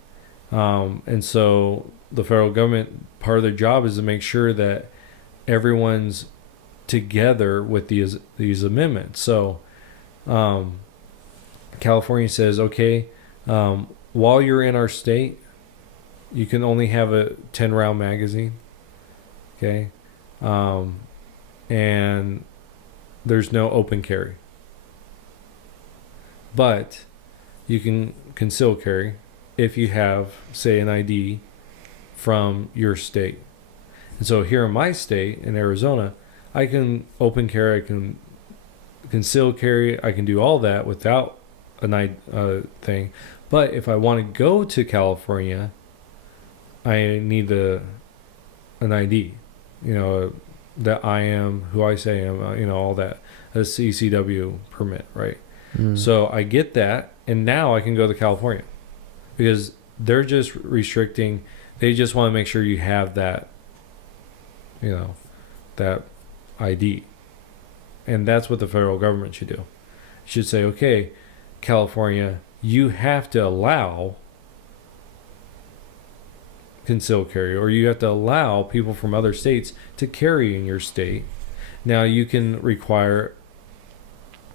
And so the federal government, part of their job is to make sure that everyone's together with these amendments. So California says, okay, while you're in our state, you can only have a 10-round magazine, okay? And there's no open carry. But you can conceal carry if you have, say, an ID from your state. And so here in my state, in Arizona, I can open carry, I can conceal carry, I can do all that without an thing. But if I want to go to California, I need an ID, that I am who I say I am, all that, a CCW permit, right? So I get that, and now I can go to California because they're just restricting. They just want to make sure you have that, that ID. And that's what the federal government should do. It should say, okay, California, you have to allow concealed carry, or you have to allow people from other states to carry in your state. Now you can require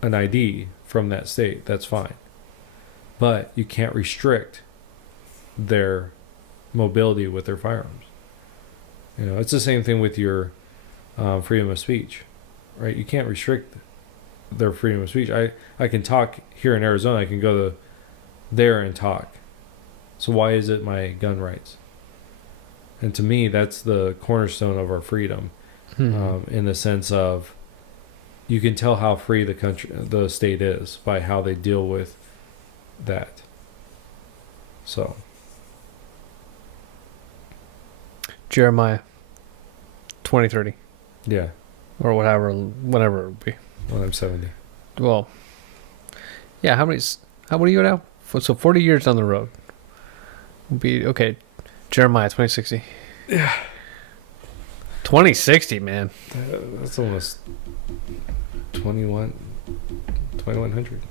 an ID from that state. That's fine. But you can't restrict their mobility with their firearms. It's the same thing with your freedom of speech, right? You can't restrict their freedom of speech. I can talk here in Arizona. I can go to there and talk. So why is it my gun rights? And to me, that's the cornerstone of our freedom, in the sense of you can tell how free the state is by how they deal with that. So, Jeremiah 2030. Yeah. Or whatever it would be. When I'm 70. Well, yeah, how old are you now? So 40 years down the road. Will be, okay, Jeremiah 2060. Yeah. 2060, man. That's almost 2100.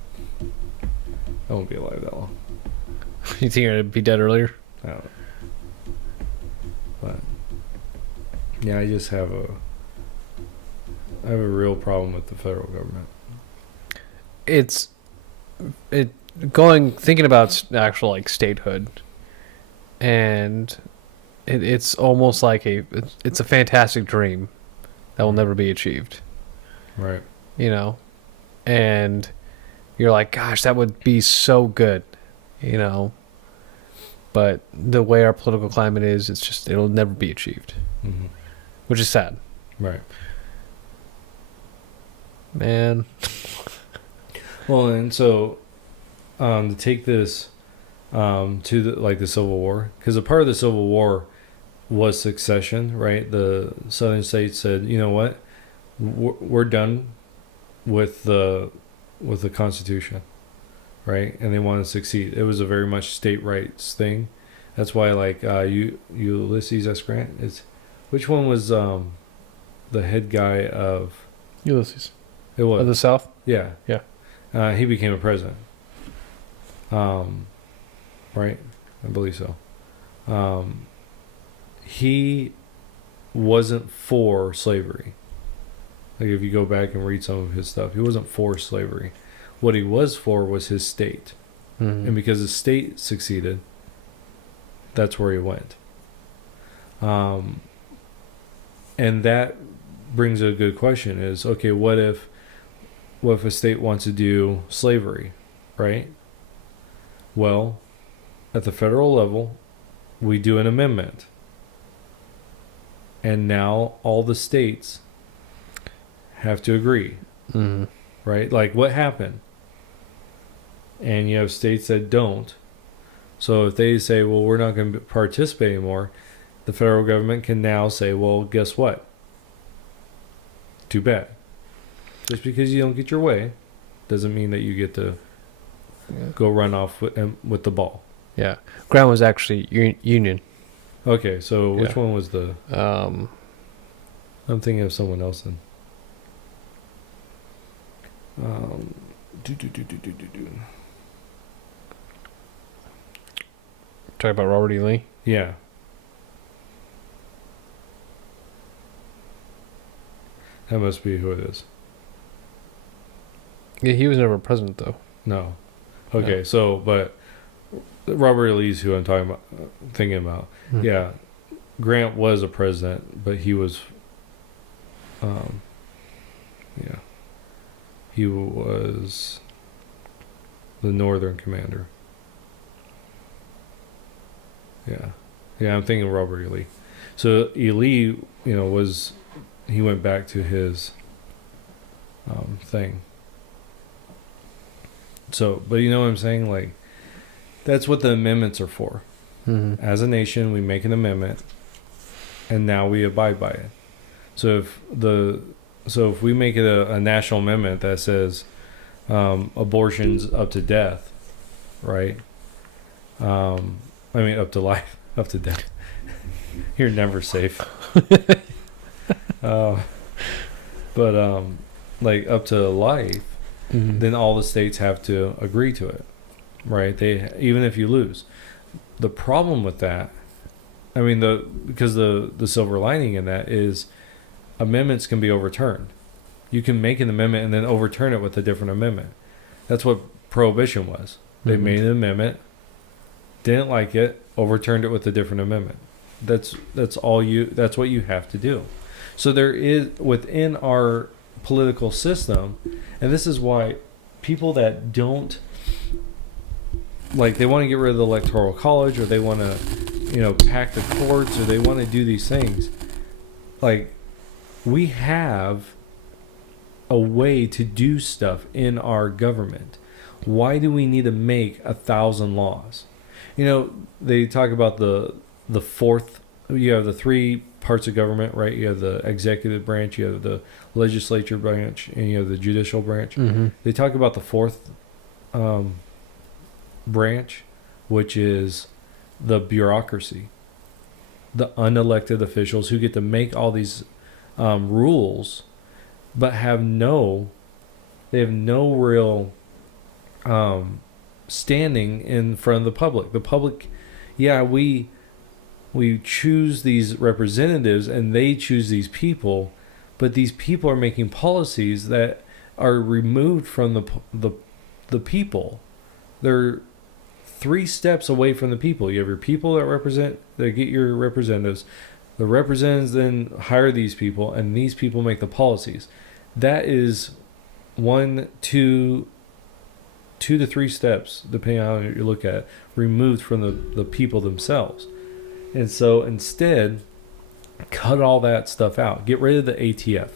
I won't be alive that long. You think you're going to be dead earlier? I don't know. But, yeah, I just have a real problem with the federal government. Thinking about actual like statehood, and it's almost like it's a fantastic dream that will never be achieved. Right. And you're like, gosh, that would be so good, but the way our political climate is, it'll never be achieved, which is sad. Right. Man. Well, and so to take this to the Civil War, because a part of the Civil War was succession, right? The Southern states said, you know what, we're done with the Constitution, right? And they want to succeed. It was a very much state rights thing. That's why, Ulysses S. Grant which one was the head guy of Ulysses? It was of the South. Yeah. He became a president. Right? I believe so. He wasn't for slavery. Like, if you go back and read some of his stuff, he wasn't for slavery. What he was for was his state. And because his state succeeded, that's where he went. And that brings a good question is, okay, what if a state wants to do slavery, right? Well, at the federal level, we do an amendment. And now all the states have to agree, right? Like, what happened? And you have states that don't. So if they say, well, we're not going to participate anymore, the federal government can now say, well, guess what? Too bad. Just because you don't get your way doesn't mean that you get to go run off with the ball. Yeah. Grant was actually Union. Okay, so which one was the... I'm thinking of someone else then. talking about Robert E. Lee. Yeah. That must be who it is. Yeah, he was never president though. No. Okay, so but Robert E. Lee's who I'm thinking about. Yeah, Grant was a president, but he was, he was the Northern commander. Yeah. Yeah, I'm thinking Robert E. Lee. So E. Lee, he went back to his thing. So, but you know what I'm saying? Like, that's what the amendments are for. Mm-hmm. As a nation, we make an amendment, and now we abide by it. So if we make it a national amendment that says abortions up to death, right? Up to life, up to death. You're never safe. But like up to life, Mm-hmm. then all the states have to agree to it, right? Even if you lose. The problem with that, because the silver lining in that is amendments can be overturned. You can make an amendment and then overturn it with a different amendment. That's what prohibition was. They Mm-hmm. made an amendment, didn't like it, overturned it with a different amendment. That's what you have to do. So there is within our political system, and this is why people that don't like, they want to get rid of the electoral college, or they want to pack the courts, or they want to do these things. Like, we have a way to do stuff in our government. Why do we need to make 1,000 laws? They talk about the fourth. You have the three parts of government, right? You have the executive branch, you have the legislature branch, and you have the judicial branch. Mm-hmm. They talk about the fourth branch, which is the bureaucracy, the unelected officials who get to make all these rules, but have no real standing in front of the public. The public, yeah, we choose these representatives and they choose these people, but these people are making policies that are removed from the people. They're 3 steps away from the people. You have your people that get your representatives. The representatives then hire these people, and these people make the policies. That is 1, 2 to 3 steps, depending on how you look at it, removed from the people themselves. And so instead, cut all that stuff out. Get rid of the ATF.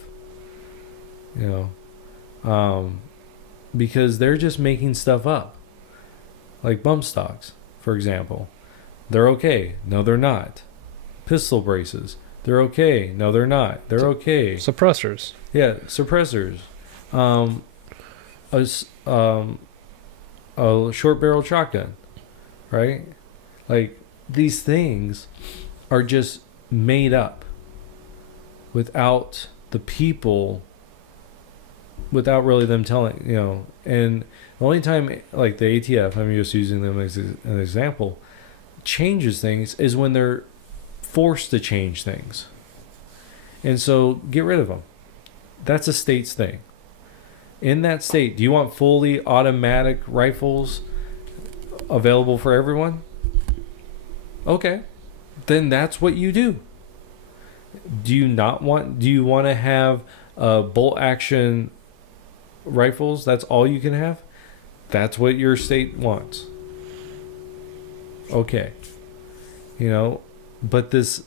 Because they're just making stuff up. Like bump stocks, for example. They're okay. No, they're not. Pistol braces. They're okay. No, they're not. They're okay. Suppressors. Yeah, suppressors. A short barrel shotgun, right? Like, these things are just made up without the people, without really them telling, and the only time, like the ATF, I'm just using them as an example, changes things is when they're forced to change things. And so get rid of them. That's a state's thing. In that state, do you want fully automatic rifles available for everyone? Okay, then that's what you do. Do you want to have bolt action rifles? That's all you can have? That's what your state wants. Okay. But this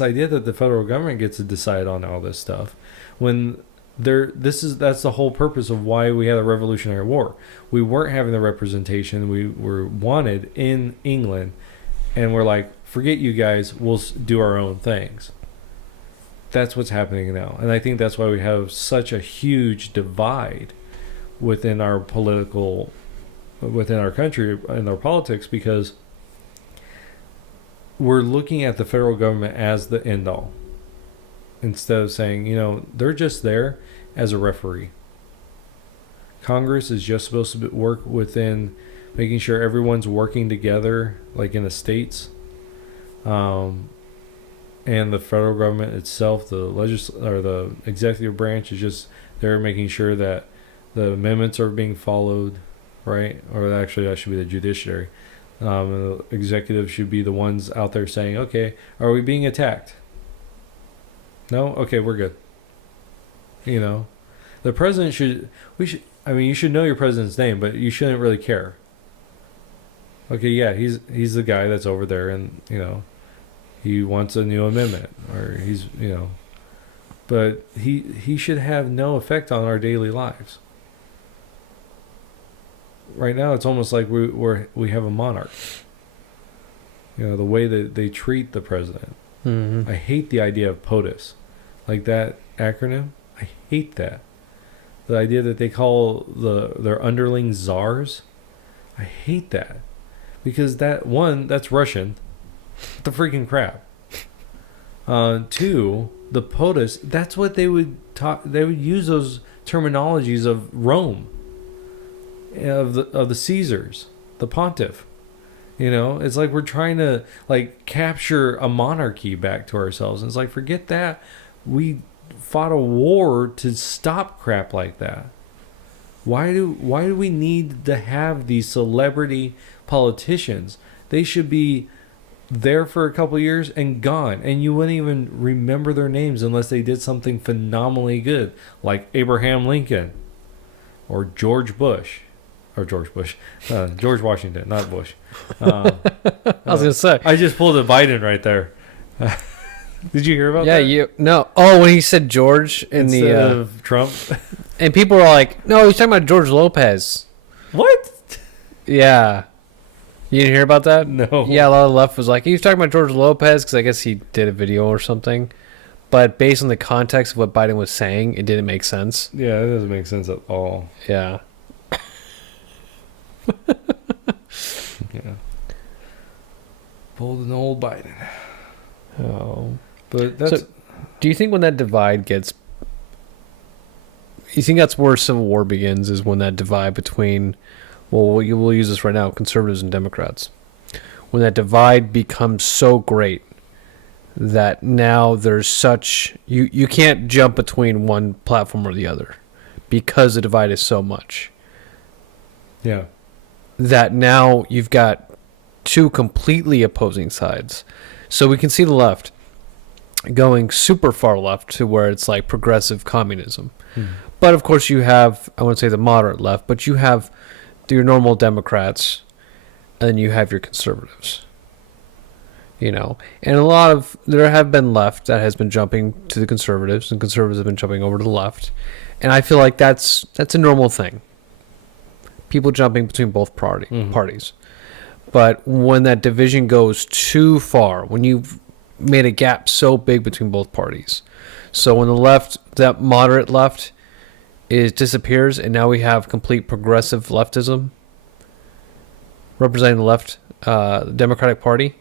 idea that the federal government gets to decide on all this stuff, when that's the whole purpose of why we had a Revolutionary War. We weren't having the representation we were wanted in England, and we're like, forget you guys, we'll do our own things. That's what's happening now. And I think that's why we have such a huge divide within our country and our politics, because we're looking at the federal government as the end all, instead of saying, they're just there as a referee. Congress is just supposed to work within making sure everyone's working together, like in the states. And the federal government itself, the executive branch, is just there making sure that the amendments are being followed, right? Or actually, that should be the judiciary. The executive should be the ones out there saying, okay, are we being attacked? No? Okay, we're good. The president I mean, you should know your president's name, but you shouldn't really care. Okay, yeah, he's the guy that's over there, and he wants a new amendment, or but he should have no effect on our daily lives. Right now, it's almost like we have a monarch. The way that they treat the president. Mm-hmm. I hate the idea of POTUS, like that acronym. I hate that. The idea that they call their underlings czars. I hate that. Because that's Russian. The freaking crap. Two, the POTUS, that's what they would talk. They would use those terminologies of Rome, of the Caesars, the pontiff. It's like we're trying to capture a monarchy back to ourselves. And it's like, forget that. We fought a war to stop crap like that. Why do we need to have these celebrity politicians? They should be there for a couple years and gone, and you wouldn't even remember their names unless they did something phenomenally good, like Abraham Lincoln or George Bush. Or George Bush. George Washington, not Bush. I was going to say. I just pulled a Biden right there. Did you hear about that? Yeah, no. Oh, when he said George Instead of Trump. And people were like, no, he's talking about George Lopez. What? Yeah. You didn't hear about that? No. Yeah, a lot of the left was like, he was talking about George Lopez because I guess he did a video or something. But based on the context of what Biden was saying, it didn't make sense. Yeah, it doesn't make sense at all. Yeah. Yeah. Pulled an old Biden. Oh. But that's... So, do you think when that divide gets... You think that's where Civil War begins, is when that divide between... Well, we'll use this right now, conservatives and Democrats. When that divide becomes so great that now there's such... You can't jump between one platform or the other because the divide is so much. Yeah. That now you've got two completely opposing sides. So we can see the left going super far left to where it's like progressive communism. But of course you have, I wouldn't say the moderate left, but you have your normal Democrats and then you have your conservatives. And there have been left that has been jumping to the conservatives, and conservatives have been jumping over to the left. And I feel like that's a normal thing. People jumping between both parties. But when that division goes too far, when you've made a gap so big between both parties, so when the left, that moderate left, disappears, and now we have complete progressive leftism representing the left, the Democratic Party,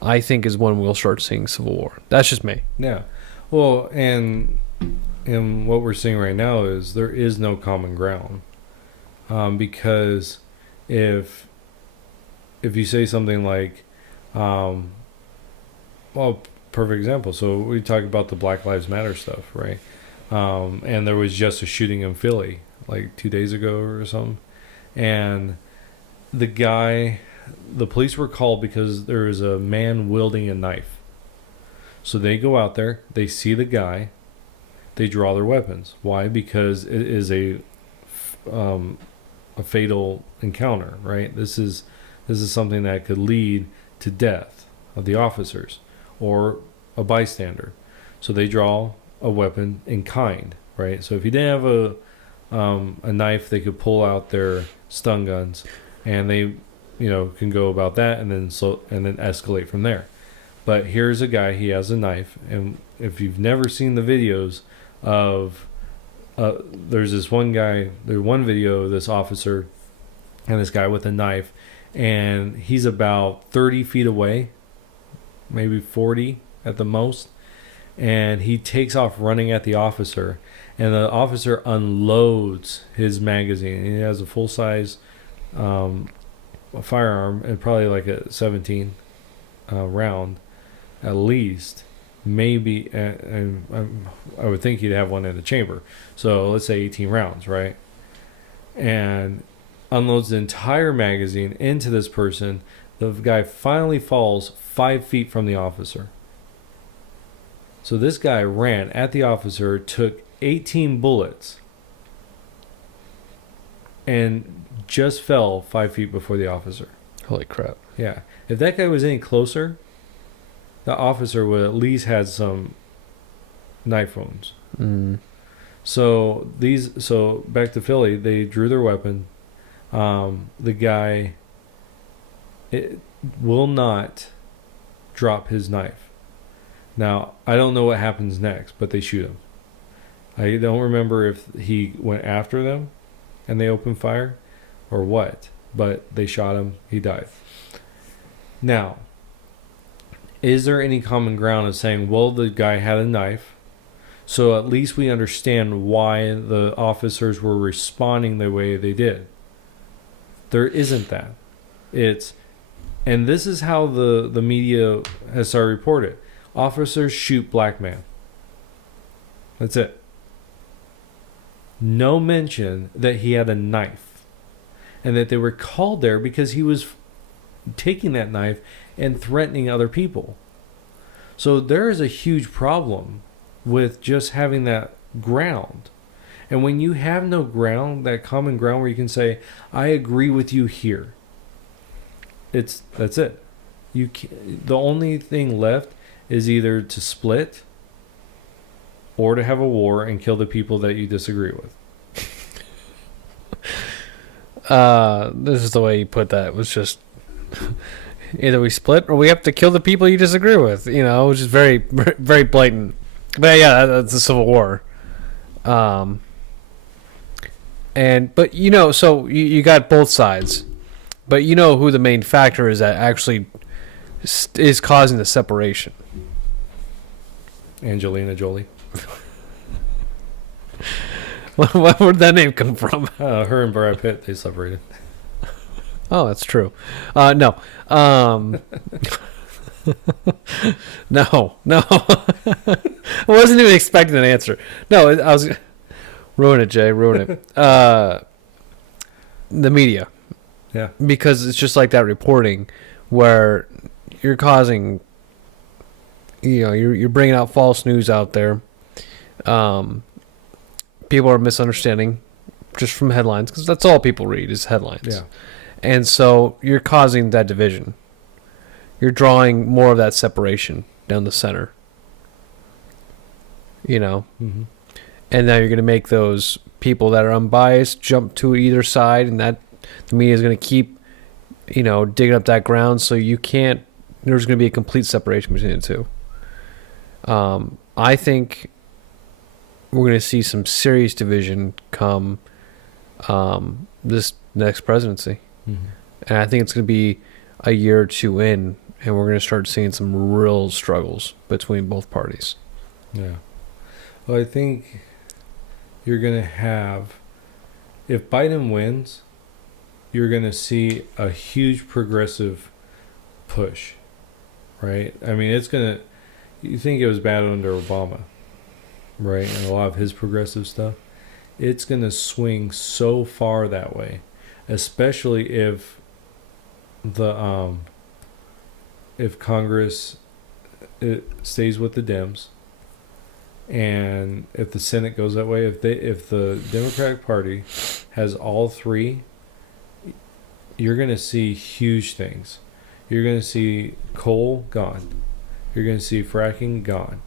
I think is when we'll start seeing civil war. That's just me. Yeah. Well, and what we're seeing right now is there is no common ground. Because if you say something like, perfect example. So we talk about the Black Lives Matter stuff, right? And there was just a shooting in Philly like 2 days ago or something. And the police were called because there was a man wielding a knife. So they go out there, they see the guy, they draw their weapons. Why? Because it is a fatal encounter, right? This is something that could lead to death of the officers or a bystander. So they draw a weapon in kind, right? So if you didn't have a knife, they could pull out their stun guns, and they can go about that, and then escalate from there. But here's a guy, he has a knife, and if you've never seen the videos of there's this one guy, there's one video of this officer and this guy with a knife, and he's about 30 feet away, maybe 40 at the most, and he takes off running at the officer, and the officer unloads his magazine. He has a full-size firearm, and probably like a 17 round at least. Maybe, and I would think he'd have one in the chamber. So let's say 18 rounds, right? And unloads the entire magazine into this person. The guy finally falls 5 feet from the officer. So this guy ran at the officer, took 18 bullets, and just fell 5 feet before the officer. Holy crap. Yeah. If that guy was any closer, the officer would at least had some knife wounds. Mm. So back to Philly, they drew their weapon. The guy will not drop his knife. Now, I don't know what happens next, but they shoot him. I don't remember if he went after them and they opened fire or what, but they shot him. He died. Now, is there any common ground of saying, well, the guy had a knife, so at least we understand why the officers were responding the way they did? There isn't that. And this is how the media has started reported. Officers shoot black man. That's it. No mention that he had a knife. And that they were called there because he was taking that knife and threatening other people. So there is a huge problem with just having that ground. And when you have no ground, that common ground where you can say, I agree with you here. That's it. The only thing left is either to split or to have a war and kill the people that you disagree with. This is the way you put that. It was just either we split or we have to kill the people you disagree with, which is very, very blatant. But yeah, that's a civil war. But so you got both sides, but you know who the main factor is that actually is causing the separation. Angelina Jolie. Where did that name come from? Her and Brad Pitt, they separated. Oh, that's true. No. No. I wasn't even expecting an answer. No, I was... Ruin it, Jay. Ruin it. The media. Yeah. Because it's just like that reporting where you're causing... you're bringing out false news out there. People are misunderstanding just from headlines, because that's all people read is headlines. Yeah. And so you're causing that division. You're drawing more of that separation down the center. Mm-hmm. And now you're going to make those people that are unbiased jump to either side, and that the media is going to keep, digging up that ground. So there's going to be a complete separation between the two. I think we're going to see some serious division come this next presidency. Mm-hmm. And I think it's going to be a year or two in, and we're going to start seeing some real struggles between both parties. Yeah. Well, I think you're going to have, if Biden wins, you're going to see a huge progressive push, right? I mean, you think it was bad under Obama, right? And a lot of his progressive stuff. It's going to swing so far that way, especially if if Congress stays with the Dems, and if the Senate goes that way, if the Democratic Party has all three, you're going to see huge things. You're going to see coal gone. You're going to see fracking gone.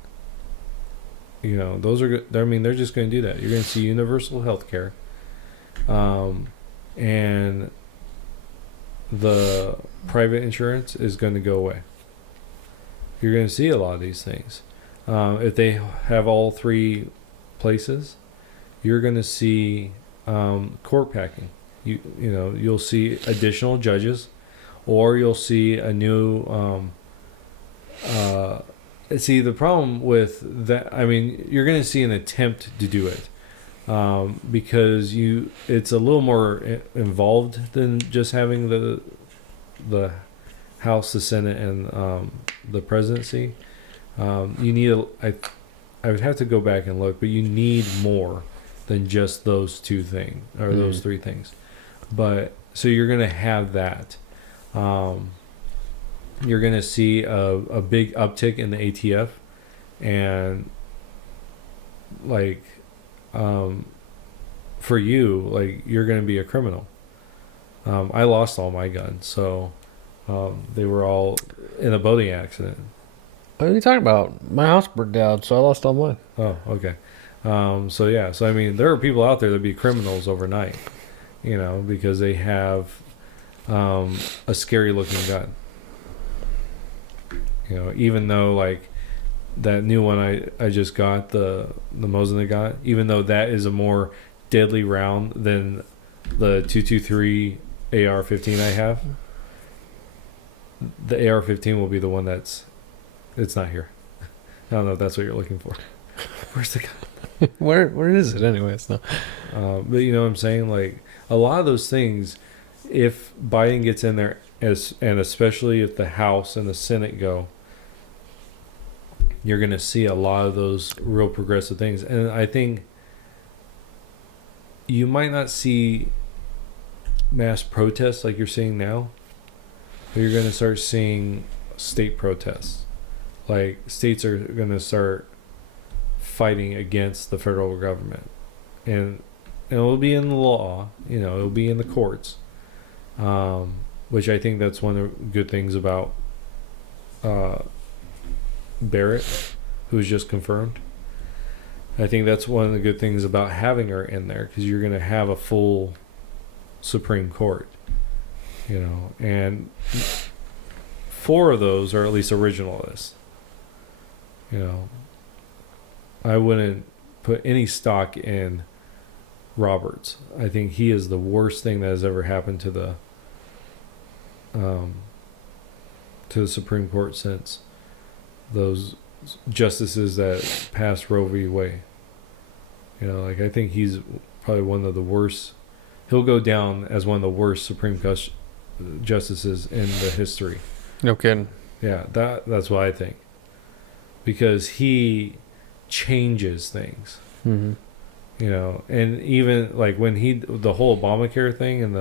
Those are. I mean, they're just going to do that. You're going to see universal health care, and the private insurance is going to go away. You're going to see a lot of these things. If they have all three places, you're going to see court packing. You'll see additional judges, or you'll see a new. See, the problem with that, I mean, you're going to see an attempt to do it, because it's a little more involved than just having the House, the Senate, and the presidency. You need I would have to go back and look, but you need more than just those two things or those three things. But so you're going to have that. You're going to see a big uptick in the ATF, and for you, like, you're going to be a criminal. I lost all my guns, so they were all in a boating accident. What are you talking about? My house burned down, so I lost all mine. Oh, okay. So yeah, so I mean, there are people out there that be criminals overnight, you know, because they have a scary looking gun. You know, even though like that new one I just got, the Mosin I got, even though that is a more deadly round than the 223 AR-15 I have, the AR-15 will be the one it's not here. I don't know if that's what you're looking for. Where's the gun? Where is it anyway? It's not. But you know what I'm saying? Like, a lot of those things, if Biden gets in there, and especially if the House and the Senate go, you're going to see a lot of those real progressive things. And I think you might not see mass protests like you're seeing now, but you're going to start seeing state protests. Like, states are going to start fighting against the federal government. And it'll be in the law, you know, it'll be in the courts. Which I think that's one of the good things about Barrett, who was just confirmed. I think that's one of the good things about having her in there, because you're going to have a full Supreme Court, you know, and 4 of those are at least originalists. You know, I wouldn't put any stock in Roberts. I think he is the worst thing that has ever happened to the Supreme Court since those justices that passed Roe v. Wade. You know, like, I think he's probably one of the worst. He'll go down as one of the worst Supreme justices in the history. No kidding. Yeah, that's what I think. Because he changes things. Mm-hmm. You know, and even like when the whole Obamacare thing and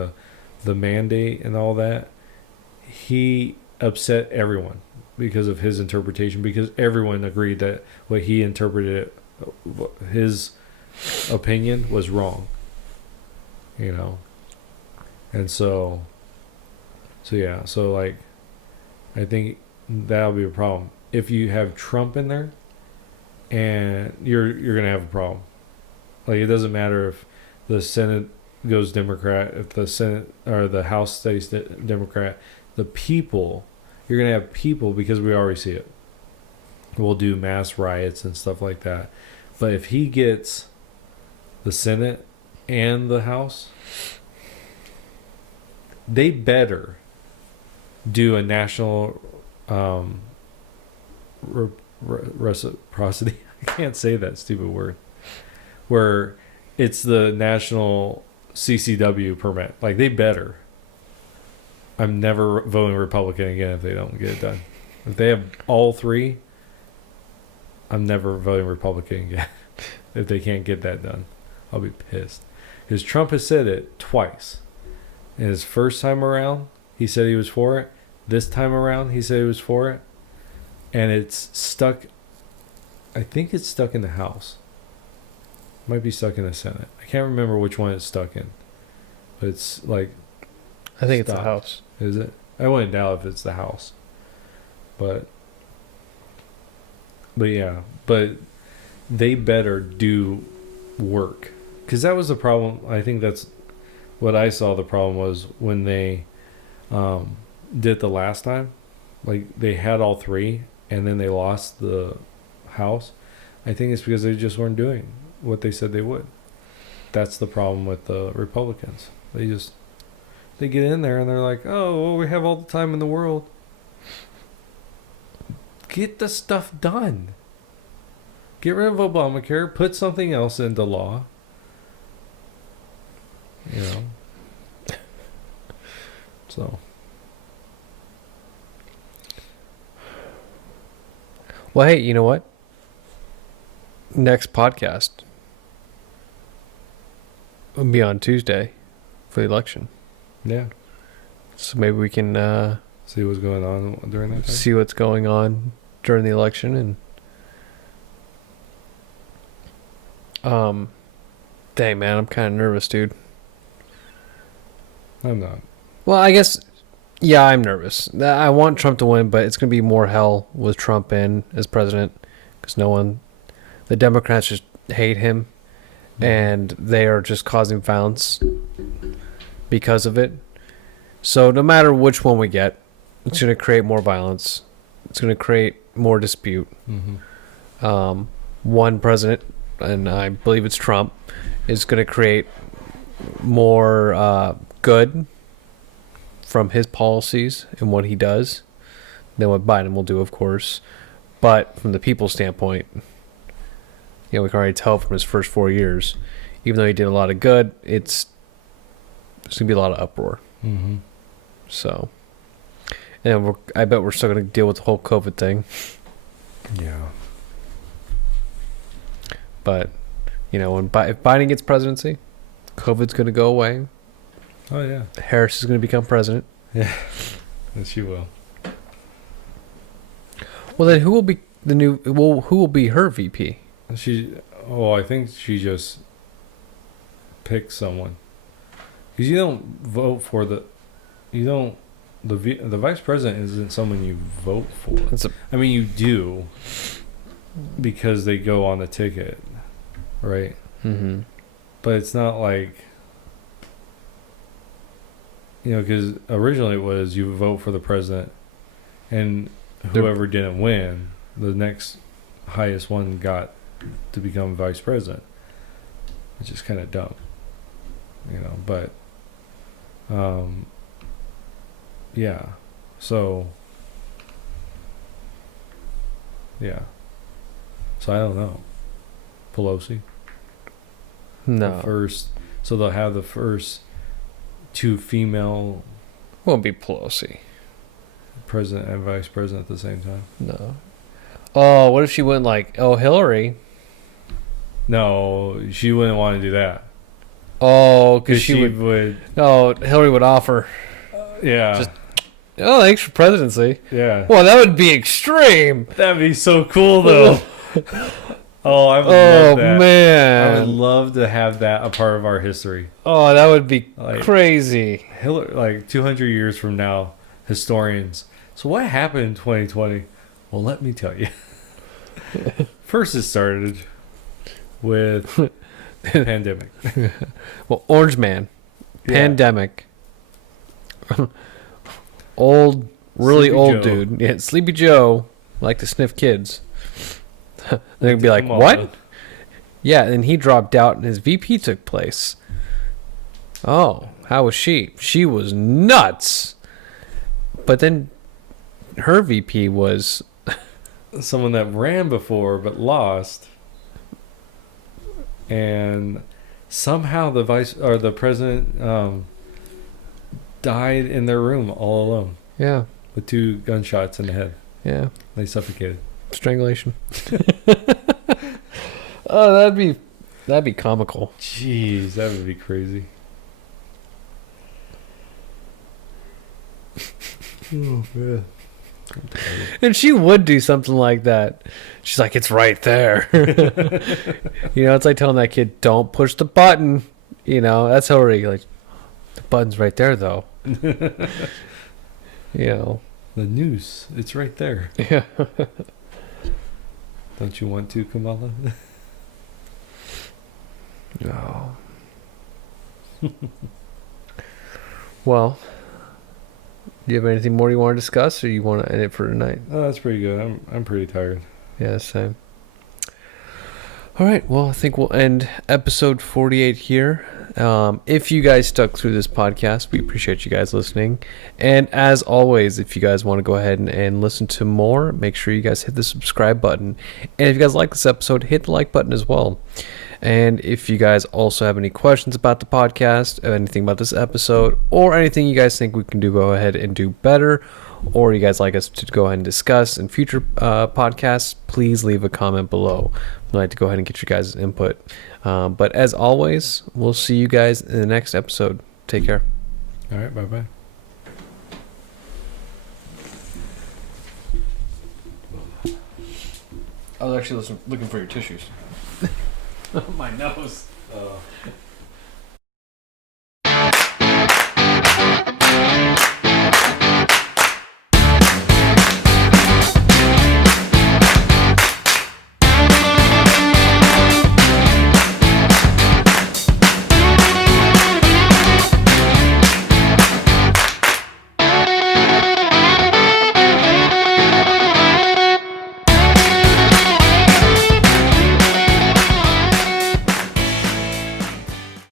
the mandate and all that, he upset everyone because of his interpretation, because everyone agreed that what he interpreted, his opinion, was wrong. You know, and so yeah, so like, I think that'll be a problem if you have Trump in there, and you're gonna have a problem. Like, it doesn't matter if the Senate goes Democrat, if the Senate or the House stays Democrat. The people, you're going to have people, because we already see it. We'll do mass riots and stuff like that. But if he gets the Senate and the House, they better do a national reciprocity. I can't say that stupid word. Where it's the national CCW permit. Like, they better. I'm never voting Republican again if they don't get it done. If they have all 3, I'm never voting Republican again. If they can't get that done, I'll be pissed. Because Trump has said it twice. In his first time around, he said he was for it. This time around, he said he was for it. And it's stuck. I think it's stuck in the House. Might be stuck in the Senate. I can't remember which one it's stuck in. But it's like, I think it's the House. Is it? I wouldn't doubt if it's the House. But yeah. But they better do work. Because that was the problem. I think that's what I saw the problem was when they did the last time. Like, they had all 3, and then they lost the House. I think it's because they just weren't doing what they said they would. That's the problem with the Republicans. They get in there and they're like, oh, well, we have all the time in the world. Get the stuff done. Get rid of Obamacare. Put something else into law. You know. So. Well, hey, you know what? Next podcast will be on Tuesday for the election. Yeah. So maybe we can see what's going on during that time. See what's going on during the election, and Dang, man, I'm kind of nervous, dude. I'm not. Well, I guess, yeah, I'm nervous. I want Trump to win, but it's going to be more hell with Trump in as president because the Democrats just hate him and they are just causing violence because of it. So no matter which one we get, it's going to create more violence. It's going to create more dispute. One president, and I believe it's Trump, is going to create more good from his policies and what he does than what Biden will do, of course. But from the people's standpoint, we can already tell from his first 4 years, even though he did a lot of good, there's going to be a lot of uproar. So, and I bet we're still going to deal with the whole COVID thing. Yeah. But, if Biden gets presidency, COVID's going to go away. Oh, yeah. Harris is going to become president. Yeah. And she will. Well, then who will be who will be her VP? I think she just picks someone. Because you don't vote for the vice president isn't someone you vote for. I mean, you do because they go on the ticket, right? Mm-hmm. But it's not like, because originally it was you vote for the president, and whoever didn't win, the next highest one got to become vice president. Which is kind of dumb, but yeah. So yeah. So I don't know. Pelosi. No. So they'll have the first two female. Won't be Pelosi. President and vice president at the same time. No. Oh, what if she went Hillary? No, she wouldn't want to do that. Oh, because she would. Oh, Hillary would offer. Yeah. Thanks for presidency. Yeah. Well, that would be extreme. That'd be so cool, though. Oh, I would love that. Oh, man. I would love to have that a part of our history. Oh, that would be crazy. Hillary, 200 years from now, historians. So what happened in 2020? Well, let me tell you. First, it started with pandemic. Well, Orange Man. Pandemic. Old, really Sleepy old Joe. dude. Yeah, Sleepy Joe. Like to sniff kids. They're going to be like, what? Yeah, and he dropped out and his VP took place. Oh, how was she? She was nuts. But then her VP was someone that ran before but lost. And somehow the president died in their room all alone. Yeah. With 2 gunshots in the head. Yeah. They suffocated. Strangulation. Oh, that'd be comical. Jeez, that would be crazy. Oh, man. And she would do something like that. She's like, it's right there. It's like telling that kid, don't push the button. That's Hillary. Like, the button's right there, though. The noose, it's right there. Yeah. Don't you want to, Kamala? No. Well, do you have anything more you want to discuss, or you want to end it for tonight? Oh, that's pretty good. I'm pretty tired. Yeah, same. All right. Well, I think we'll end episode 48 here. If you guys stuck through this podcast, we appreciate you guys listening. And as always, if you guys want to go ahead and listen to more, make sure you guys hit the subscribe button. And if you guys like this episode, hit the like button as well. And if you guys also have any questions about the podcast, or anything about this episode, or anything you guys think we can go ahead and do better, or you guys like us to go ahead and discuss in future podcasts, please leave a comment below. I'd like to go ahead and get your guys' input. But as always, we'll see you guys in the next episode. Take care. All right, bye-bye. I was actually looking for your tissues. My nose. Uh,